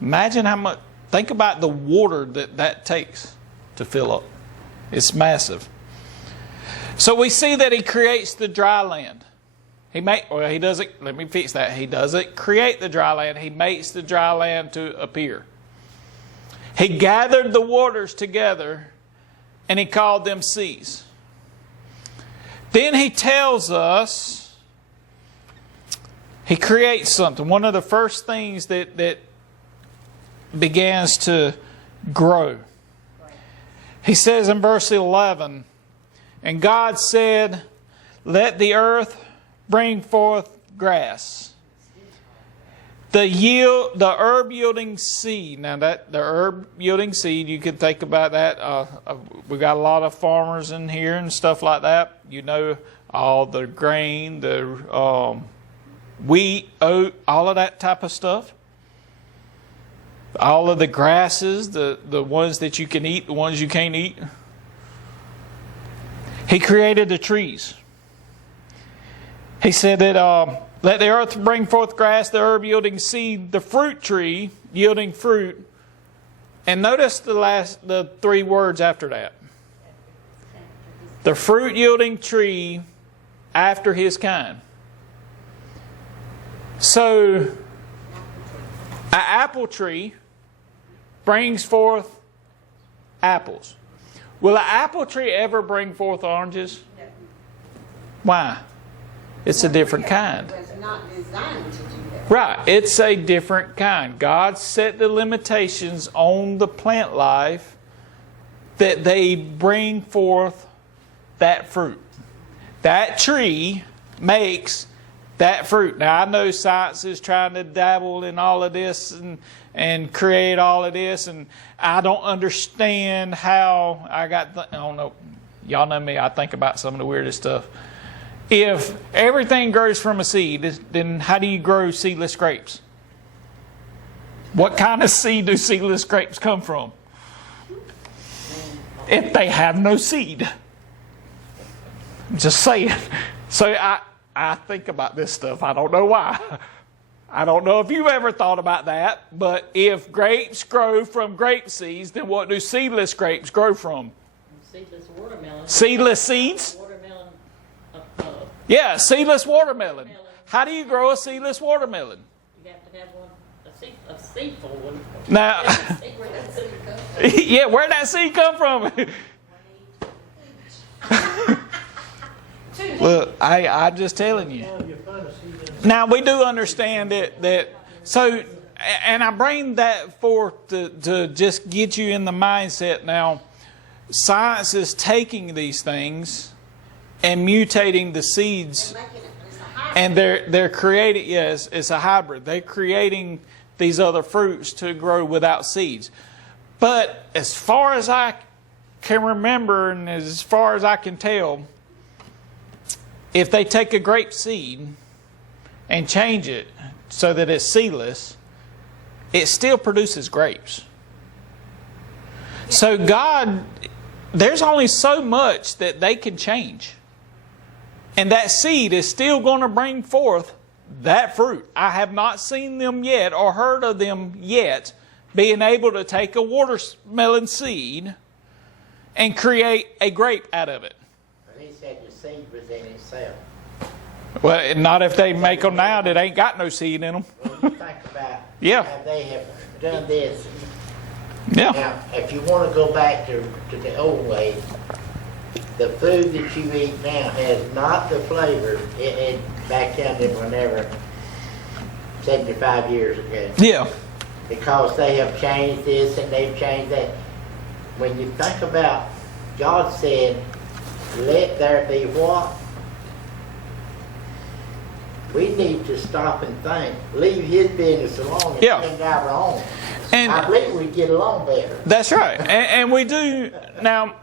Imagine how much, think about the water that takes to fill up. It's massive. So we see that he creates the dry land. He doesn't, let me fix that. He doesn't create the dry land. He makes the dry land to appear. He gathered the waters together and he called them seas. Then he tells us he creates something. One of the first things that begins to grow. He says in verse 11, and God said, let the earth bring forth grass, the herb yielding seed. Now that the herb yielding seed, you can think about that. We got a lot of farmers in here and stuff like that. You know, all the grain, the wheat, oat, all of that type of stuff. All of the grasses, the ones that you can eat, the ones you can't eat. He created the trees. He said that let the earth bring forth grass, the herb yielding seed, the fruit tree yielding fruit. And notice the three words after that. The fruit yielding tree after his kind. So, an apple tree brings forth apples. Will an apple tree ever bring forth oranges? Why? It's a different kind. It was not designed to do that. Right. It's a different kind. God set the limitations on the plant life that they bring forth that fruit. That tree makes that fruit. Now, I know science is trying to dabble in all of this and create all of this, and I don't understand how I don't know. Y'all know me, I think about some of the weirdest stuff. If everything grows from a seed, then how do you grow seedless grapes? What kind of seed do seedless grapes come from? If they have no seed. Just saying. So I think about this stuff. I don't know why. I don't know if you've ever thought about that, but if grapes grow from grape seeds, then what do seedless grapes grow from? Seedless watermelon. Seedless seeds? Watermelon. Yeah, seedless watermelon. How do you grow a seedless watermelon? You have to have one, a seedful one. Now, Where that seed comes from. yeah, where'd that seed come from? Well, I'm just telling you. Now, we do understand that so, and I bring that forth to just get you in the mindset now. Science is taking these things and mutating the seeds, and they're creating, yes, it's a hybrid. They're creating these other fruits to grow without seeds. But as far as I can remember and as far as I can tell, if they take a grape seed and change it so that it's seedless, it still produces grapes. So God, there's only so much that they can change. And that seed is still going to bring forth that fruit. I have not seen them yet or heard of them yet being able to take a watermelon seed and create a grape out of it. He said the seed was in itself. Well, not if they make them now that ain't got no seed in them. Well, you think about Yeah. how they have done this. Yeah. Now, if you want to go back to the old way, the food that you eat now has not the flavor it back then that whenever 75 years ago. Yeah. Because they have changed this and they've changed that. When you think about, God said, let there be what? We need to stop and think. Leave his business alone and Yeah. tend to our own. And I believe we get along better. that's right. And we do. Now,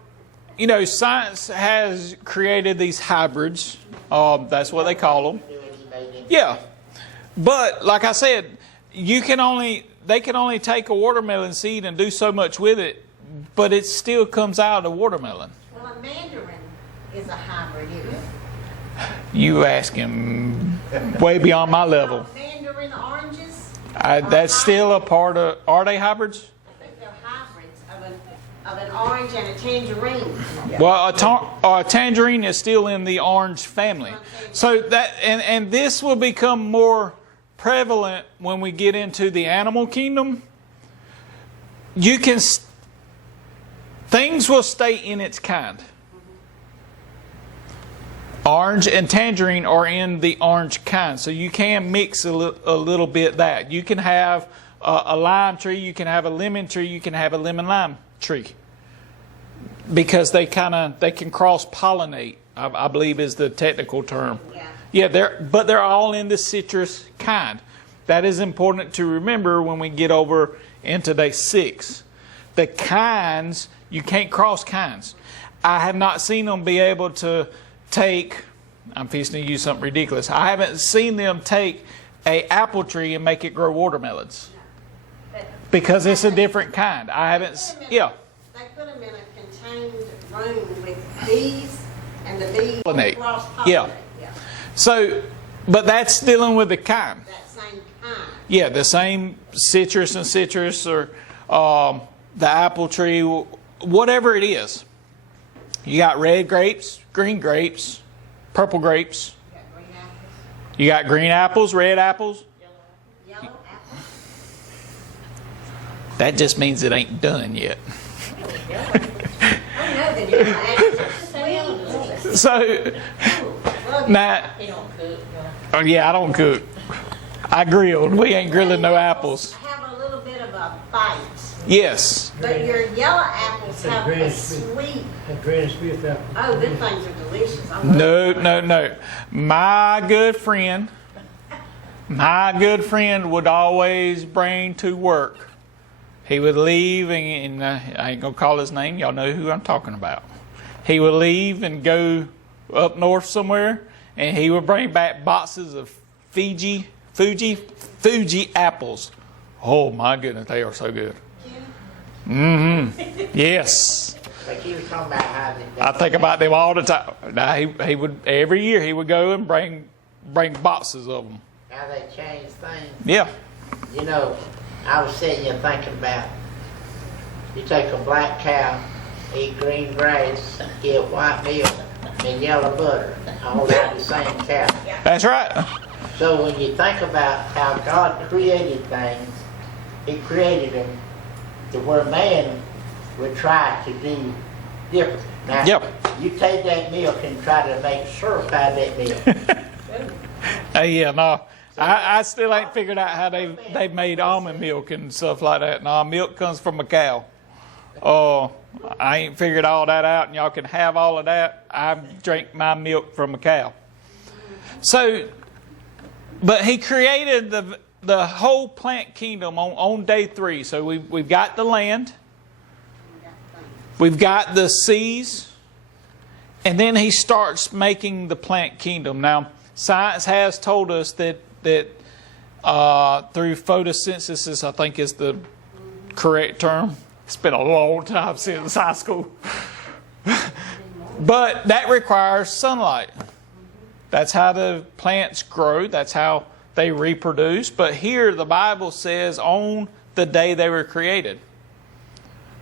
you know, science has created these hybrids. That's what they call them. Yeah. But like I said, they can only take a watermelon seed and do so much with it, but it still comes out of watermelon. Well, a mandarin is a hybrid, isn't it? You ask him way beyond my level. Mandarin oranges? That's still a part of. Are they hybrids? I think they're hybrids of an orange and a tangerine. Well, a tangerine is still in the orange family. So that and this will become more prevalent when we get into the animal kingdom. you can, things will stay in its kind. Orange and tangerine are in the orange kind, so you can mix a little bit that. You can have a lime tree, you can have a lemon tree, you can have a lemon lime tree, because they can cross pollinate. I believe is the technical term. Yeah, they're all in the citrus kind. That is important to remember when we get over into day 6. The kinds, you can't cross kinds. I have not seen them be able to take, I'm fixing to use something ridiculous. I haven't seen them take an apple tree and make it grow watermelons. Because it's a different kind. I haven't, yeah. They put them in a contained room with bees, and the bees Pollinate. cross-pollinate. Yeah. So, but that's dealing with the kind. That same kind. Yeah, the same citrus and citrus, or the apple tree, whatever it is. You got red grapes, green grapes, purple grapes. You got green apples, You got green apples, red apples. yellow apples. That just means it ain't done yet. Oh no, the yellow apples are sweet. So, now, He don't cook, oh yeah, I don't cook. I grilled. We ain't grilling no apples. Have a little bit of a bite, Yes. but your yellow apples That's have Granny a Smith. sweet. That Granny Smith apple. Oh, them things are delicious. I love No. My good friend would always bring to work. He would leave, and I ain't going to call his name. Y'all know who I'm talking about. He would leave and go up north somewhere, and he would bring back boxes of Fuji apples. Oh my goodness, they are so good. Yes. But you were talking about how I think about them all the time. Now, he would, every year he would go and bring boxes of them. how they change things. Yeah. You know, I was sitting here thinking about, you take a black cow, eat green grass, get white milk, and yellow butter, all out the same cow. That's right. So when you think about how God created things, He created them to where man would try to do different. Now, Yep. you take that milk and try to make syrup out of that milk. Yeah, no. I still ain't figured out how they made almond milk and stuff like that. No, milk comes from a cow. Oh, I ain't figured all that out, and y'all can have all of that. I drink my milk from a cow. So, but He created the whole plant kingdom on day 3. So we've got the land, we've got the seas, and then He starts making the plant kingdom. Now, science has told us that through photosynthesis, I think is the correct term. It's been a long time since high school. But that requires sunlight. That's how the plants grow. That's how they reproduce. But here the Bible says on the day they were created.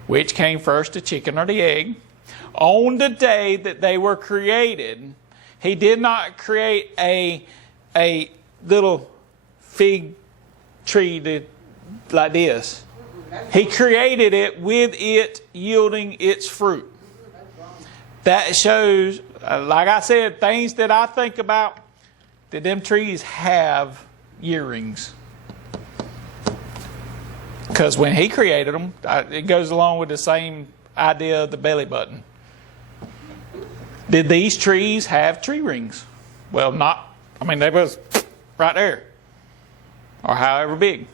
Which came first, the chicken or the egg? On the day that they were created, He did not create a little fig tree like this. He created it with it yielding its fruit. That shows, like I said, things that I think about, that them trees have year rings. Because when He created them, it goes along with the same idea of the belly button. Did these trees have tree rings? Well, they was right there. Or however big.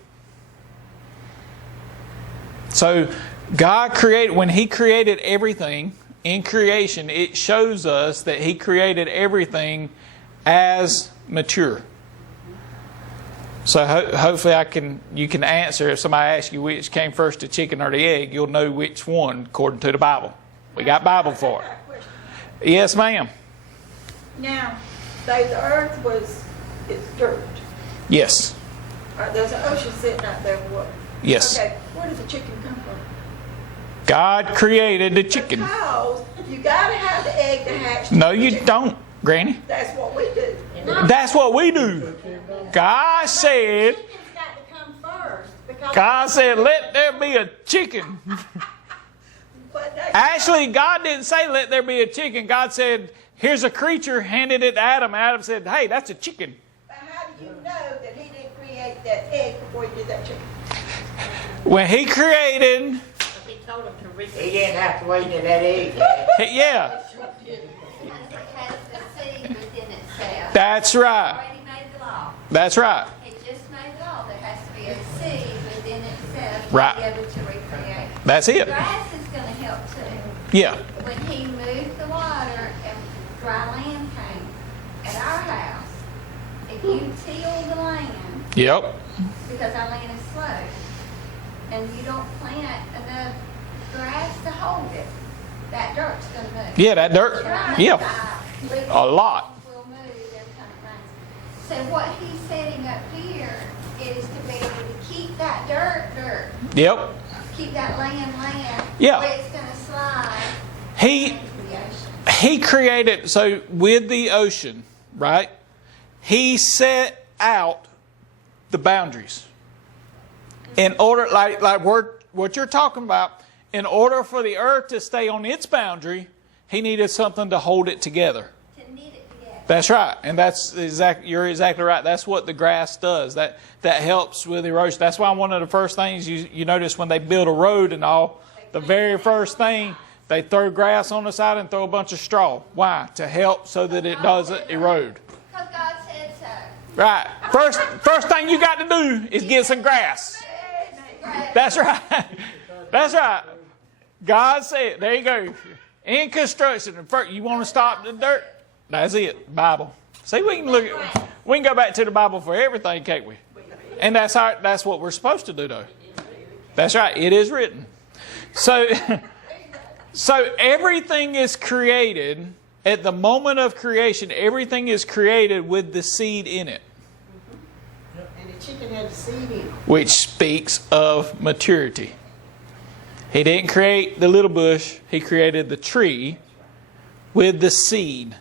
So God created, when He created everything in creation, it shows us that He created everything as mature. So hopefully you can answer if somebody asks you which came first, the chicken or the egg, you'll know which one according to the Bible. We got Bible for it. Yes, ma'am. Now, the earth it's dirt. Yes. There's an ocean sitting out there. What? Yes. Okay, where did the chicken come from? God created the chicken. Because you got to have the egg to hatch. No, you don't, Granny. That's what we do. That's what we do. God said, Chicken's got to come first, because God said, let there be a chicken. But that, Actually, God didn't say, let there be a chicken. God said, here's a creature, handed it to Adam. Adam said, hey, that's a chicken. but how do you know that he didn't create that egg before he did that chicken? When he created, He told him to read. He didn't have to wait in that egg. yeah, Because it has the seed within itself. that's right. Already made the law. That's right. It just made the law. There has to be a seed within itself to Right. be able to recreate. That's it. Grass is going to help too. Yeah. When he moved the water and dry land came at our house, if you till the land, Yep. because our land is slow, and you don't plant enough grass to hold it, that dirt's going to move. Yeah, that dirt. Dry Yeah. side, A lot. will move every time it rains. So what he's setting up here is to be able to keep that dirt, Yep. keep that land. Yeah. Where it's going to slide He into the ocean. he created, so with the ocean, right? He set out the boundaries. In order, like what you're talking about, in order for the earth to stay on its boundary, he needed something to hold it together. To knit it together. That's right, and you're exactly right. That's what the grass does. That helps with erosion. That's why one of the first things you notice when they build a road and all, the very first thing they throw grass on the side and throw a bunch of straw. Why? To help so that it doesn't erode. Because God said so. Right. First thing you got to do is get some grass. That's right. That's right. God said, there you go. In construction, first, you want to stop the dirt? That's it. Bible. See, we can go back to the Bible for everything, can't we? And that's what we're supposed to do, though. That's right. It is written. So everything is created at the moment of creation. Everything is created with the seed in it, And the chicken had the seed in it. which speaks of maturity. He didn't create the little bush. He created the tree with the seed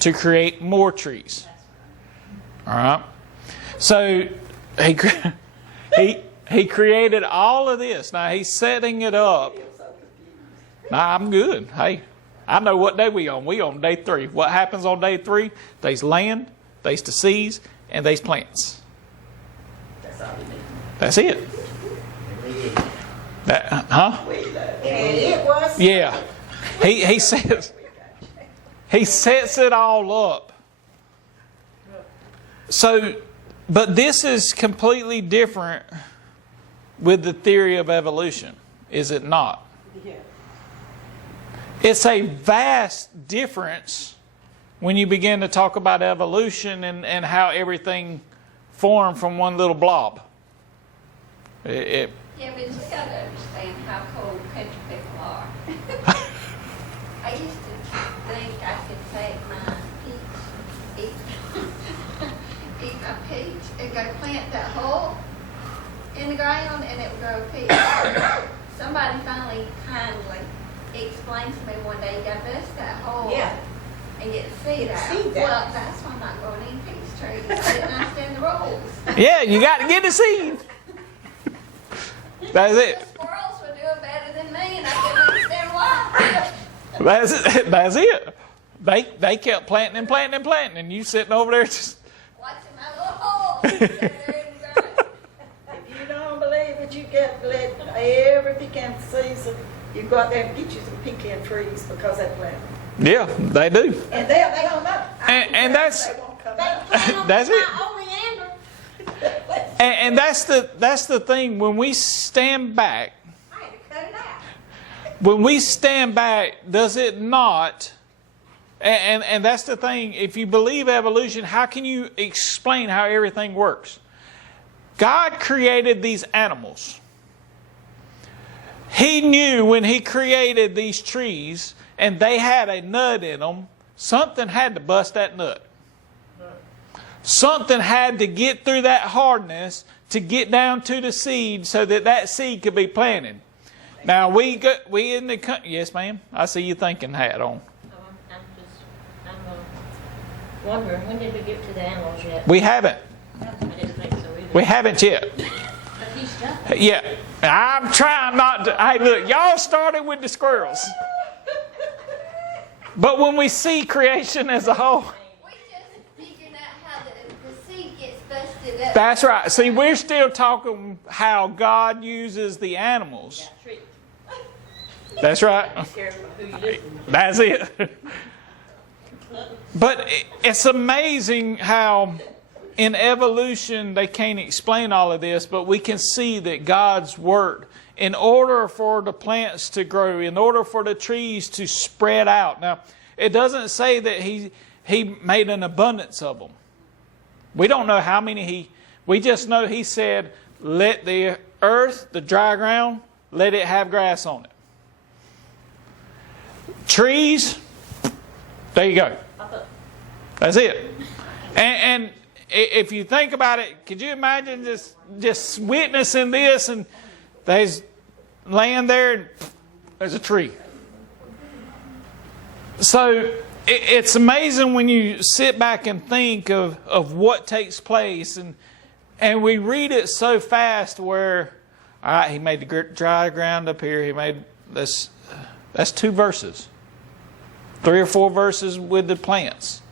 to create more trees. All right. So he created all of this. Now he's setting it up. Now I'm good. Hey, I know what day we on. We on day 3. What happens on day 3? There's land, there's the seeds, and there's plants. That's all we need. That's it. Huh? And it was. Yeah. He sets it all up. So, but this is completely different with the theory of evolution, is it not? Yeah. It's a vast difference when you begin to talk about evolution and how everything formed from one little blob. Yeah, but you got to understand how cold country people are. I used to think I could take my peach, eat my peach, and go plant that hole in the ground, and it would grow a peach. Somebody finally kindly explained to me one day, you got to bust that hole Yeah. and get the seed out. Seed out. Well, that's why I'm not growing any peach trees. I didn't understand the rules. Yeah, you got to get the seed. That's it. The squirrels were doing better than me, and I couldn't understand why. That's it. They kept planting and you sitting over there just. Watching my little hole. There in the ground. If you don't believe it, you get let every pecan season. You go out there and get you some pecan trees because they plant them. Yeah, they do. And they don't know. And that's- They won't come They out. plant them That's with it. my oleander. And that's the thing. When we stand back, I had to cut it out. when we stand back, does it not? And that's the thing. If you believe evolution, how can you explain how everything works? God created these animals. He knew when He created these trees and they had a nut in them, something had to bust that nut. Something had to get through that hardness to get down to the seed so that seed could be planted. Now we in the country. Yes, ma'am. I see you thinking hat on. I'm wondering, when did we get to the animals yet? We haven't. I didn't think so either. We haven't yet. But he Yeah, I'm trying not to. Hey, look, y'all started with the squirrels. But when we see creation as a whole, We just figuring out how the seed gets busted up. that's right. See, we're still talking how God uses the animals. That's right. Careful who you listen to. That's it. But it's amazing how in evolution they can't explain all of this, but we can see that God's work, in order for the plants to grow, in order for the trees to spread out. Now, it doesn't say that He made an abundance of them. We don't know how many we just know He said, let the earth, the dry ground, let it have grass on it. Trees, there you go. That's it. And if you think about it, could you imagine just witnessing this and there's land there and there's a tree. So it's amazing when you sit back and think of what takes place, and we read it so fast where, all right, He made the dry ground up here. He made this. That's 2 verses. 3 or 4 verses with the plants.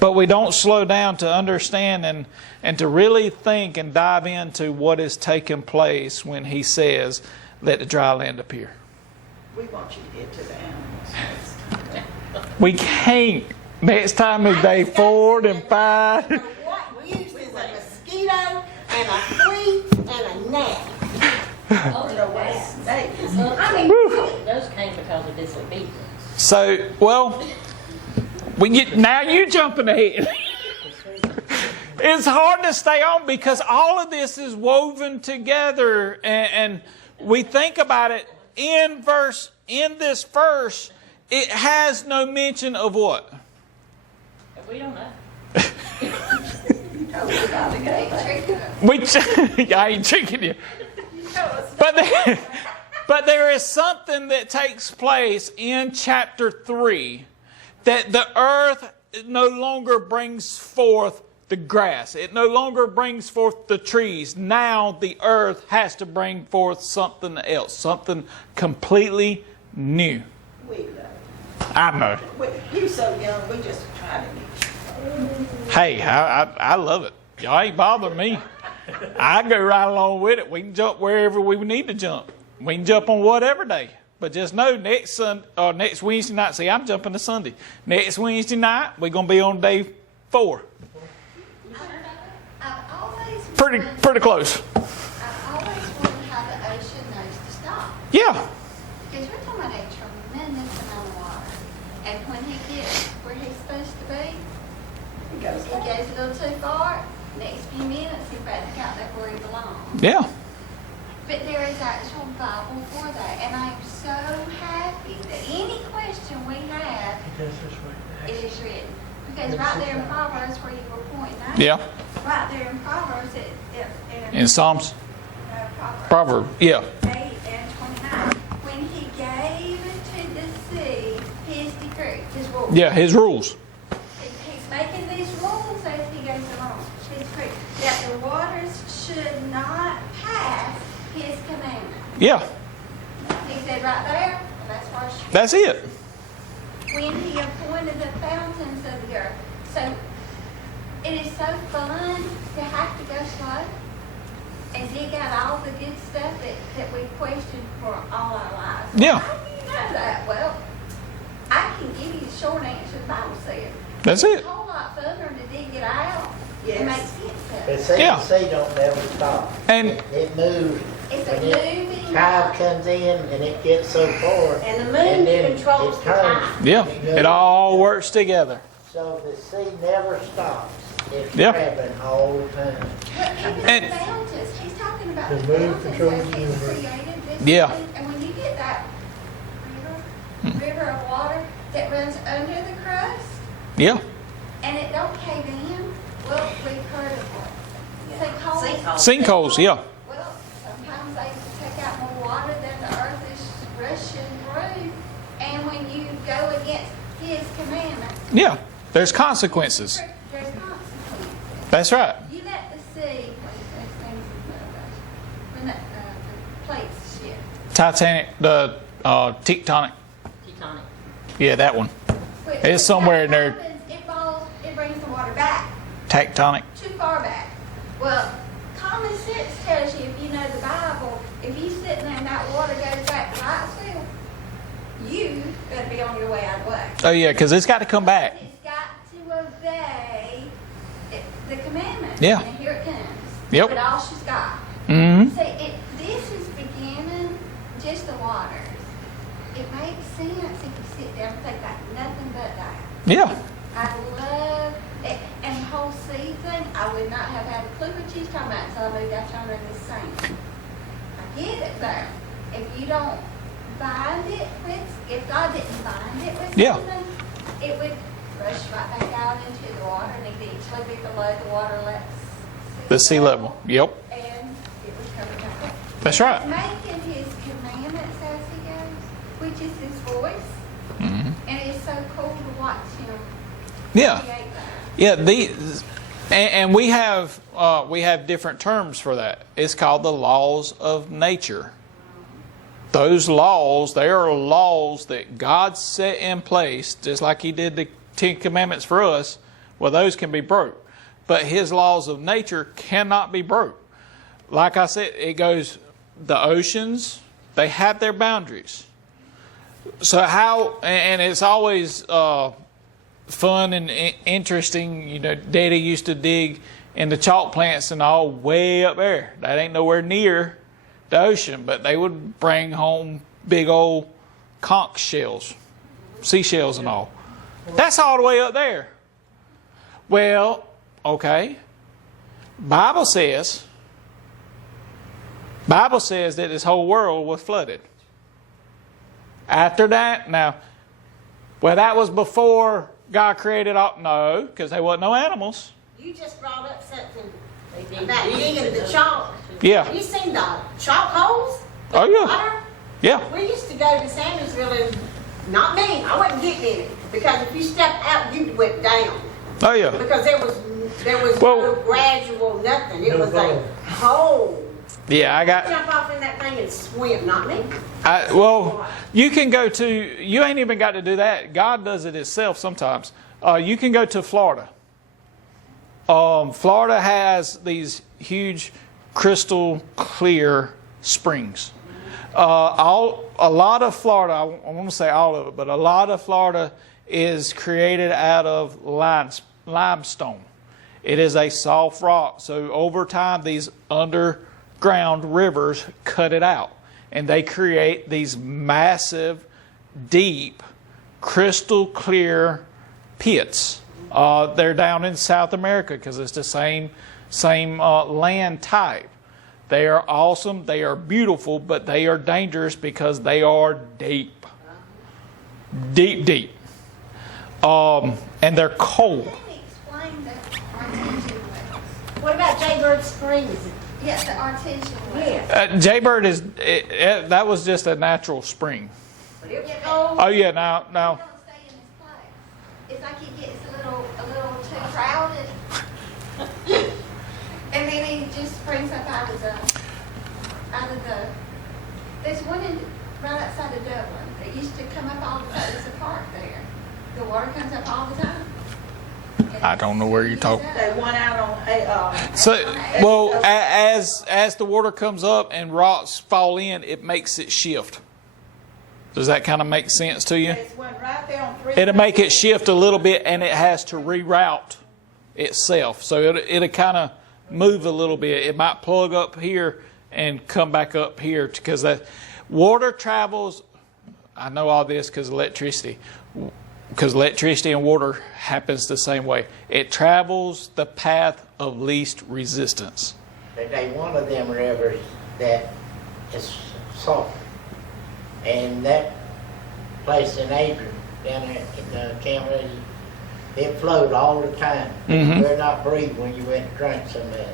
But we don't slow down to understand and to really think and dive into what is taking place when He says, let the dry land appear. We want you to get to the animals. We can't. Next time is day 4 and 5. What we used is a mosquito and a flea and a gnat. No way, snakes. I mean, Those came because of disobedience. So, well, now you're jumping ahead. It's hard to stay on because all of this is woven together, and we think about it in this verse. It has no mention of what? We don't know. I ain't tricking you. But there is something that takes place in chapter 3 that the earth no longer brings forth the grass. It no longer brings forth the trees. Now the earth has to bring forth something else, something completely new. We love I know. you. You're so young, we just try to get you. Hey, I love it. Y'all ain't bothering me. I go right along with it. We can jump wherever we need to jump. We can jump on whatever day. But just know next Wednesday night, see, I'm jumping to Sunday. Next Wednesday night, we're going to be on day 4. I've always Pretty close. I've always wondered how the ocean knows to stop. Yeah. Because we're talking about a tremendous amount of water. And when he gets where he's supposed to be, He goes, he goes a little too far. Next few minutes, he's back out there where he belongs. Yeah. But there is actual Bible for that. And I'm so happy that any question we have, it is written. Because right there in Proverbs where you were pointing out, Yeah. right there in Proverbs, In Psalms. Proverbs Proverb. Yeah. 8 and 29, when he gave to the sea his decree, his rules. Yeah, His rules. He's making these rules as he goes along. His decree, that the waters should not pass his commandment. Yeah. He said right there, and that's where That's it. when he appointed the fountains of the earth. So it is so fun to have to go slow and dig out all the good stuff that we questioned for all our lives. Yeah. How do you know that? Well, I can give you the short answer the Bible said. That's It's it. a whole lot funner to dig it out Yes. and make sense of But it. see, Yeah. the sea don't never stop. And It moves. It's a When it moving tide comes in and it gets so far. and the And moon then controls it the turns. tide. yeah, it all works together. So the sea never stops. It's Yeah. traveling all the time. But even And- the fountains, he's talking about The the moon fountains controls that the he's universe. created. This Yeah. thing, and when you get that river of water that runs under the crust, Yeah. and it don't cave in, well, we've heard of what? Sinkholes. Sinkholes, yeah. Well, sometimes they take out more water than the earth is rushing through, and when you go against his commandments, Yeah. There's consequences. there's consequences. That's right. You let the sea, what is those things in the plates shift. Titanic, the tectonic. Teutonic. Yeah, that one. But It's somewhere in what there. happens, it brings the water back, Tectonic. too far back. Well, common sense tells you, if you know the Bible, if you sitting there and that water goes back to itself, you better be on your way out of the way. Oh yeah, because it's got to come back. It's got to obey the commandments. Yeah. And here it comes. Yep. But all she's got. Mm-hmm. See, this is beginning just the waters. It makes sense if you sit down and think about nothing but that. Yeah. I love it. And the whole seed thing, I would not have had a clue what she's talking about until I moved out yonder in this sand. I get it though. If you don't bind it with, if God didn't bind it with Yeah. something, it would rush right back out into the water and eventually be below the water The sea level. Yep. And it would come back up. That's right. Making his commandments as he goes, which is his voice. Mm-hmm. And it's so cool to watch him Yeah. create that. Yeah. And we have different terms for that. It's called the laws of nature. Those laws, they are laws that God set in place, just like He did the Ten Commandments for us. Well, those can be broke. But His laws of nature cannot be broke. Like I said, it goes, the oceans, they have their boundaries. So how, and it's always fun and interesting, you know, Daddy used to dig in the chalk plants and all way up there. That ain't nowhere near the ocean, but they would bring home big old conch shells, seashells and all. That's all the way up there. Well, okay. Bible says that this whole world was flooded. After that, now, well, that was before God created all. No, because there wasn't no animals. You just brought up something They did about dig digging the chalk. Yeah. You seen the chalk holes? Oh, yeah. Water? Yeah. We used to go to Samuelsville and, not me, I wasn't getting in it. Because if you stepped out, you went down. Oh, yeah. Because there was Well- no gradual nothing. It No was a flow. hole. Yeah, I got. Jump off in that thing and swim, not me. Well, you can go to. You ain't even got to do that. God does it Himself sometimes. You can go to Florida. Florida has these huge, crystal clear springs. A lot of Florida. I want to say all of it, but a lot of Florida is created out of limestone. It is a soft rock. So over time, these underground rivers cut it out. And they create these massive, deep, crystal clear pits. They're down in South America because it's the same land type. They are awesome. They are beautiful, but they are dangerous because they are deep. Deep, deep. And they're cold. Let me explain the artesian wells. What about Jaybird Springs? Yes, the artesian wells. Yes. Jaybird that was just a natural spring. But it was Yeah, cold. Oh yeah, now It don't stay in this place. It's like it gets a little too crowded. And then it just springs up out of the, there's one right outside of Dublin that used to come up all the time. There's a park there. The water comes up all the time. And I don't know where you're talking. They went out on So, well, as the water comes up and rocks fall in, it makes it shift. Does that kind of make sense to you? It's went right there on 3. It'll make it shift a little bit, and it has to reroute itself. So it'll kind of move a little bit. It might plug up here and come back up here because that water travels. I know all this because electricity. Because electricity and water happens the same way. It travels the path of least resistance. But they one of them rivers that is soft. And that place in Adrian, down there in the county, it flowed all the time. Mhm. You better not breathe when you went to drink some of that.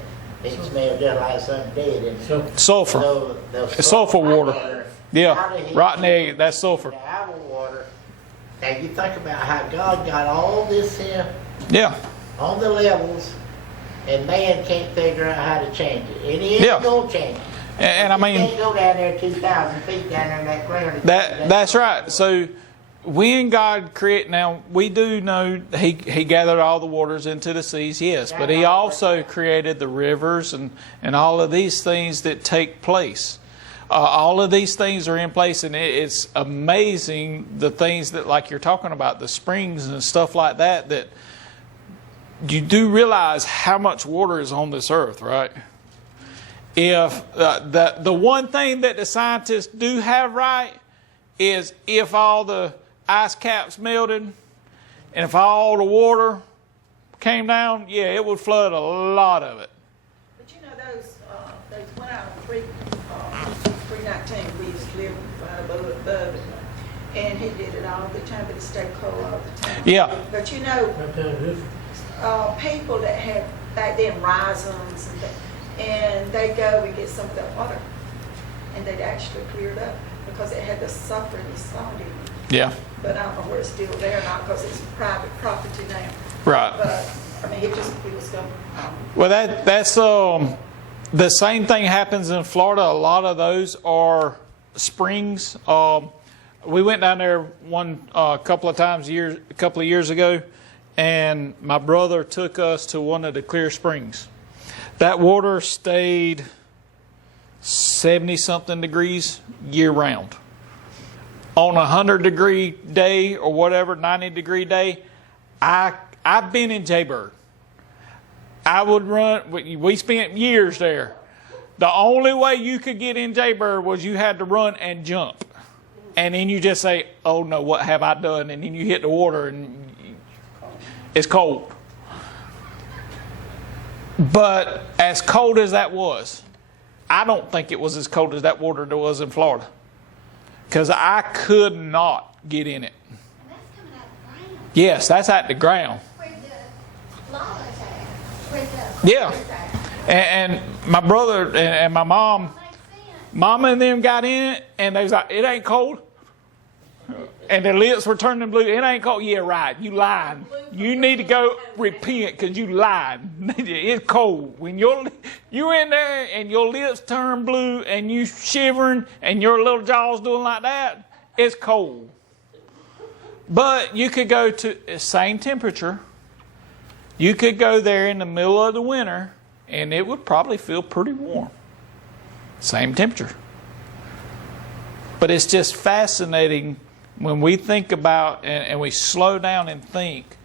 It smelled just like something dead. And So, Sulfur. the Sulfur water. Yeah, out of his- rotten egg, that's sulfur. The apple water. Now you think about how God got all this here Yeah, on the levels, and man can't figure out how to change it. And he ain't Yeah. gonna change it. And I You mean, can't go down there 2,000 feet down there in that ground. that's right. So when God created, now we do know he gathered all the waters into the seas, yes, but He also created the rivers and all of these things that take place. All of these things are in place, and it's amazing the things that, like you're talking about, the springs and stuff like that, that you do realize how much water is on this earth, right? If the one thing that the scientists do have right is if all the ice caps melted and if all the water came down, yeah, it would flood a lot of it. But you know, those went out on 319, we used to live above it. And he did it all the time, but it stayed cold all the time. Yeah. But you know, people that had back then rhizomes and they go and get some of that water, and they'd actually clear it up because it had the sulfur and the salt in it. Yeah. But I don't know where it's still there or not because it's private property now. Right. But I mean, it was going. Well, that's the same thing happens in Florida. A lot of those are springs. We went down there a couple of years ago, and my brother took us to one of the clear springs. That water stayed 70-something degrees year round. On a 100-degree day or whatever, 90-degree day, I've been in Jaybird. I would run. We spent years there. The only way you could get in Jaybird was you had to run and jump. And then you just say, oh no, what have I done? And then you hit the water and it's cold. But as cold as that was, I don't think it was as cold as that water there was in Florida. Because I could not get in it. And that's coming out of the ground. Yes, that's at the ground. Where the lava's at. Where Yeah. water's at. And my brother and my mom, Makes sense. Mama and them got in it, and they was like, it ain't cold. And their lips were turning blue. It ain't cold. Yeah, right. You lied. You need to go repent because you lied. It's cold. When you in there and your lips turn blue and you shivering and your little jaws doing like that, it's cold. But you could go to the same temperature. You could go there in the middle of the winter and it would probably feel pretty warm. Same temperature. But it's just fascinating when we think about and we slow down and think,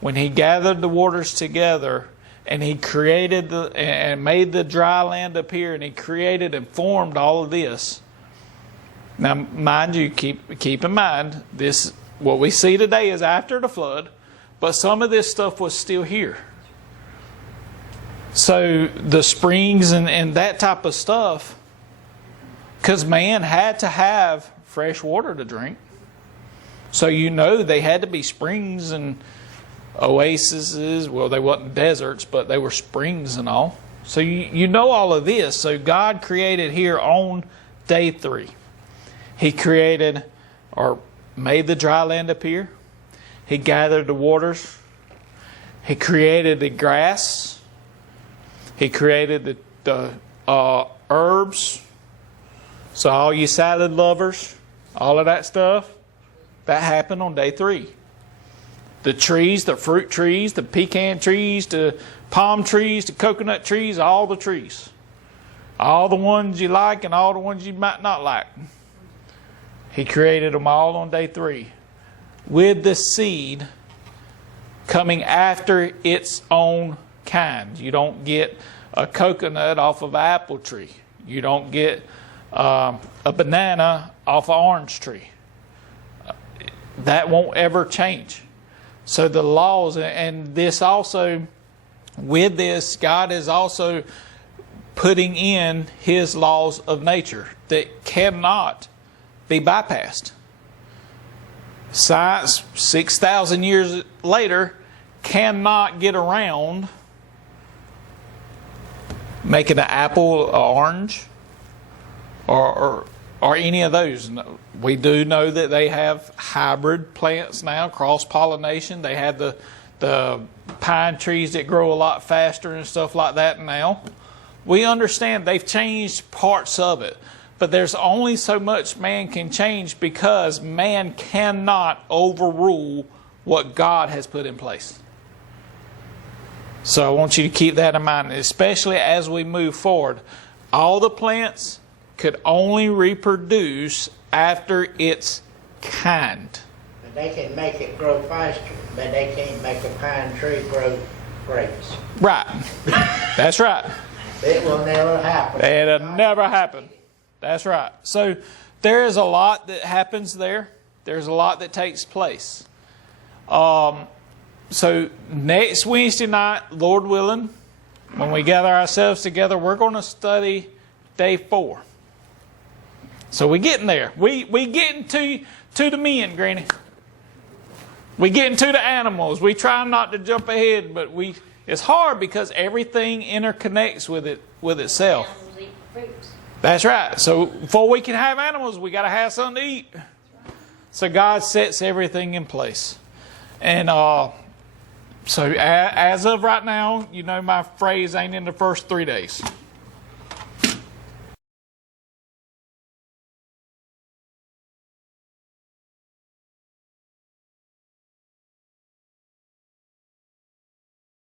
when He gathered the waters together and He created and made the dry land appear and He created and formed all of this. Now, mind you, keep in mind, this what we see today is after the flood, but some of this stuff was still here. So the springs and that type of stuff, because man had to have fresh water to drink. So they had to be springs and oases. Well, they wasn't deserts, but they were springs and all. So you know all of this. So God created here on day 3. He created or made the dry land appear. He gathered the waters. He created the grass. He created the herbs. So all you salad lovers, all of that stuff, that happened on day 3. The trees, the fruit trees, the pecan trees, the palm trees, the coconut trees, all the trees. All the ones you like and all the ones you might not like. He created them all on day 3. With the seed coming after its own kind. You don't get a coconut off of an apple tree. You don't get a banana off an orange tree. That won't ever change. So the laws, and this also, with this, God is also putting in His laws of nature that cannot be bypassed. Science, 6,000 years later, cannot get around making an apple an orange or any of those. We do know that they have hybrid plants now, cross-pollination. They have the pine trees that grow a lot faster and stuff like that now. We understand they've changed parts of it. But there's only so much man can change because man cannot overrule what God has put in place. So I want you to keep that in mind, especially as we move forward. All the plants could only reproduce after its kind. And they can make it grow faster, but they can't make a pine tree grow grapes. Right. That's right. It will never happen. It'll never happen. That's right. So there is a lot that happens there. There's a lot that takes place. So next Wednesday night, Lord willing, when we gather ourselves together, we're going to study day 4. So we're getting there. We getting to the men, Granny. We getting to the animals. We try not to jump ahead, but it's hard because everything interconnects with itself. Animals eat fruits. That's right. So before we can have animals, we got to have something to eat. So God sets everything in place. And so as of right now, you know my phrase ain't in the first 3 days.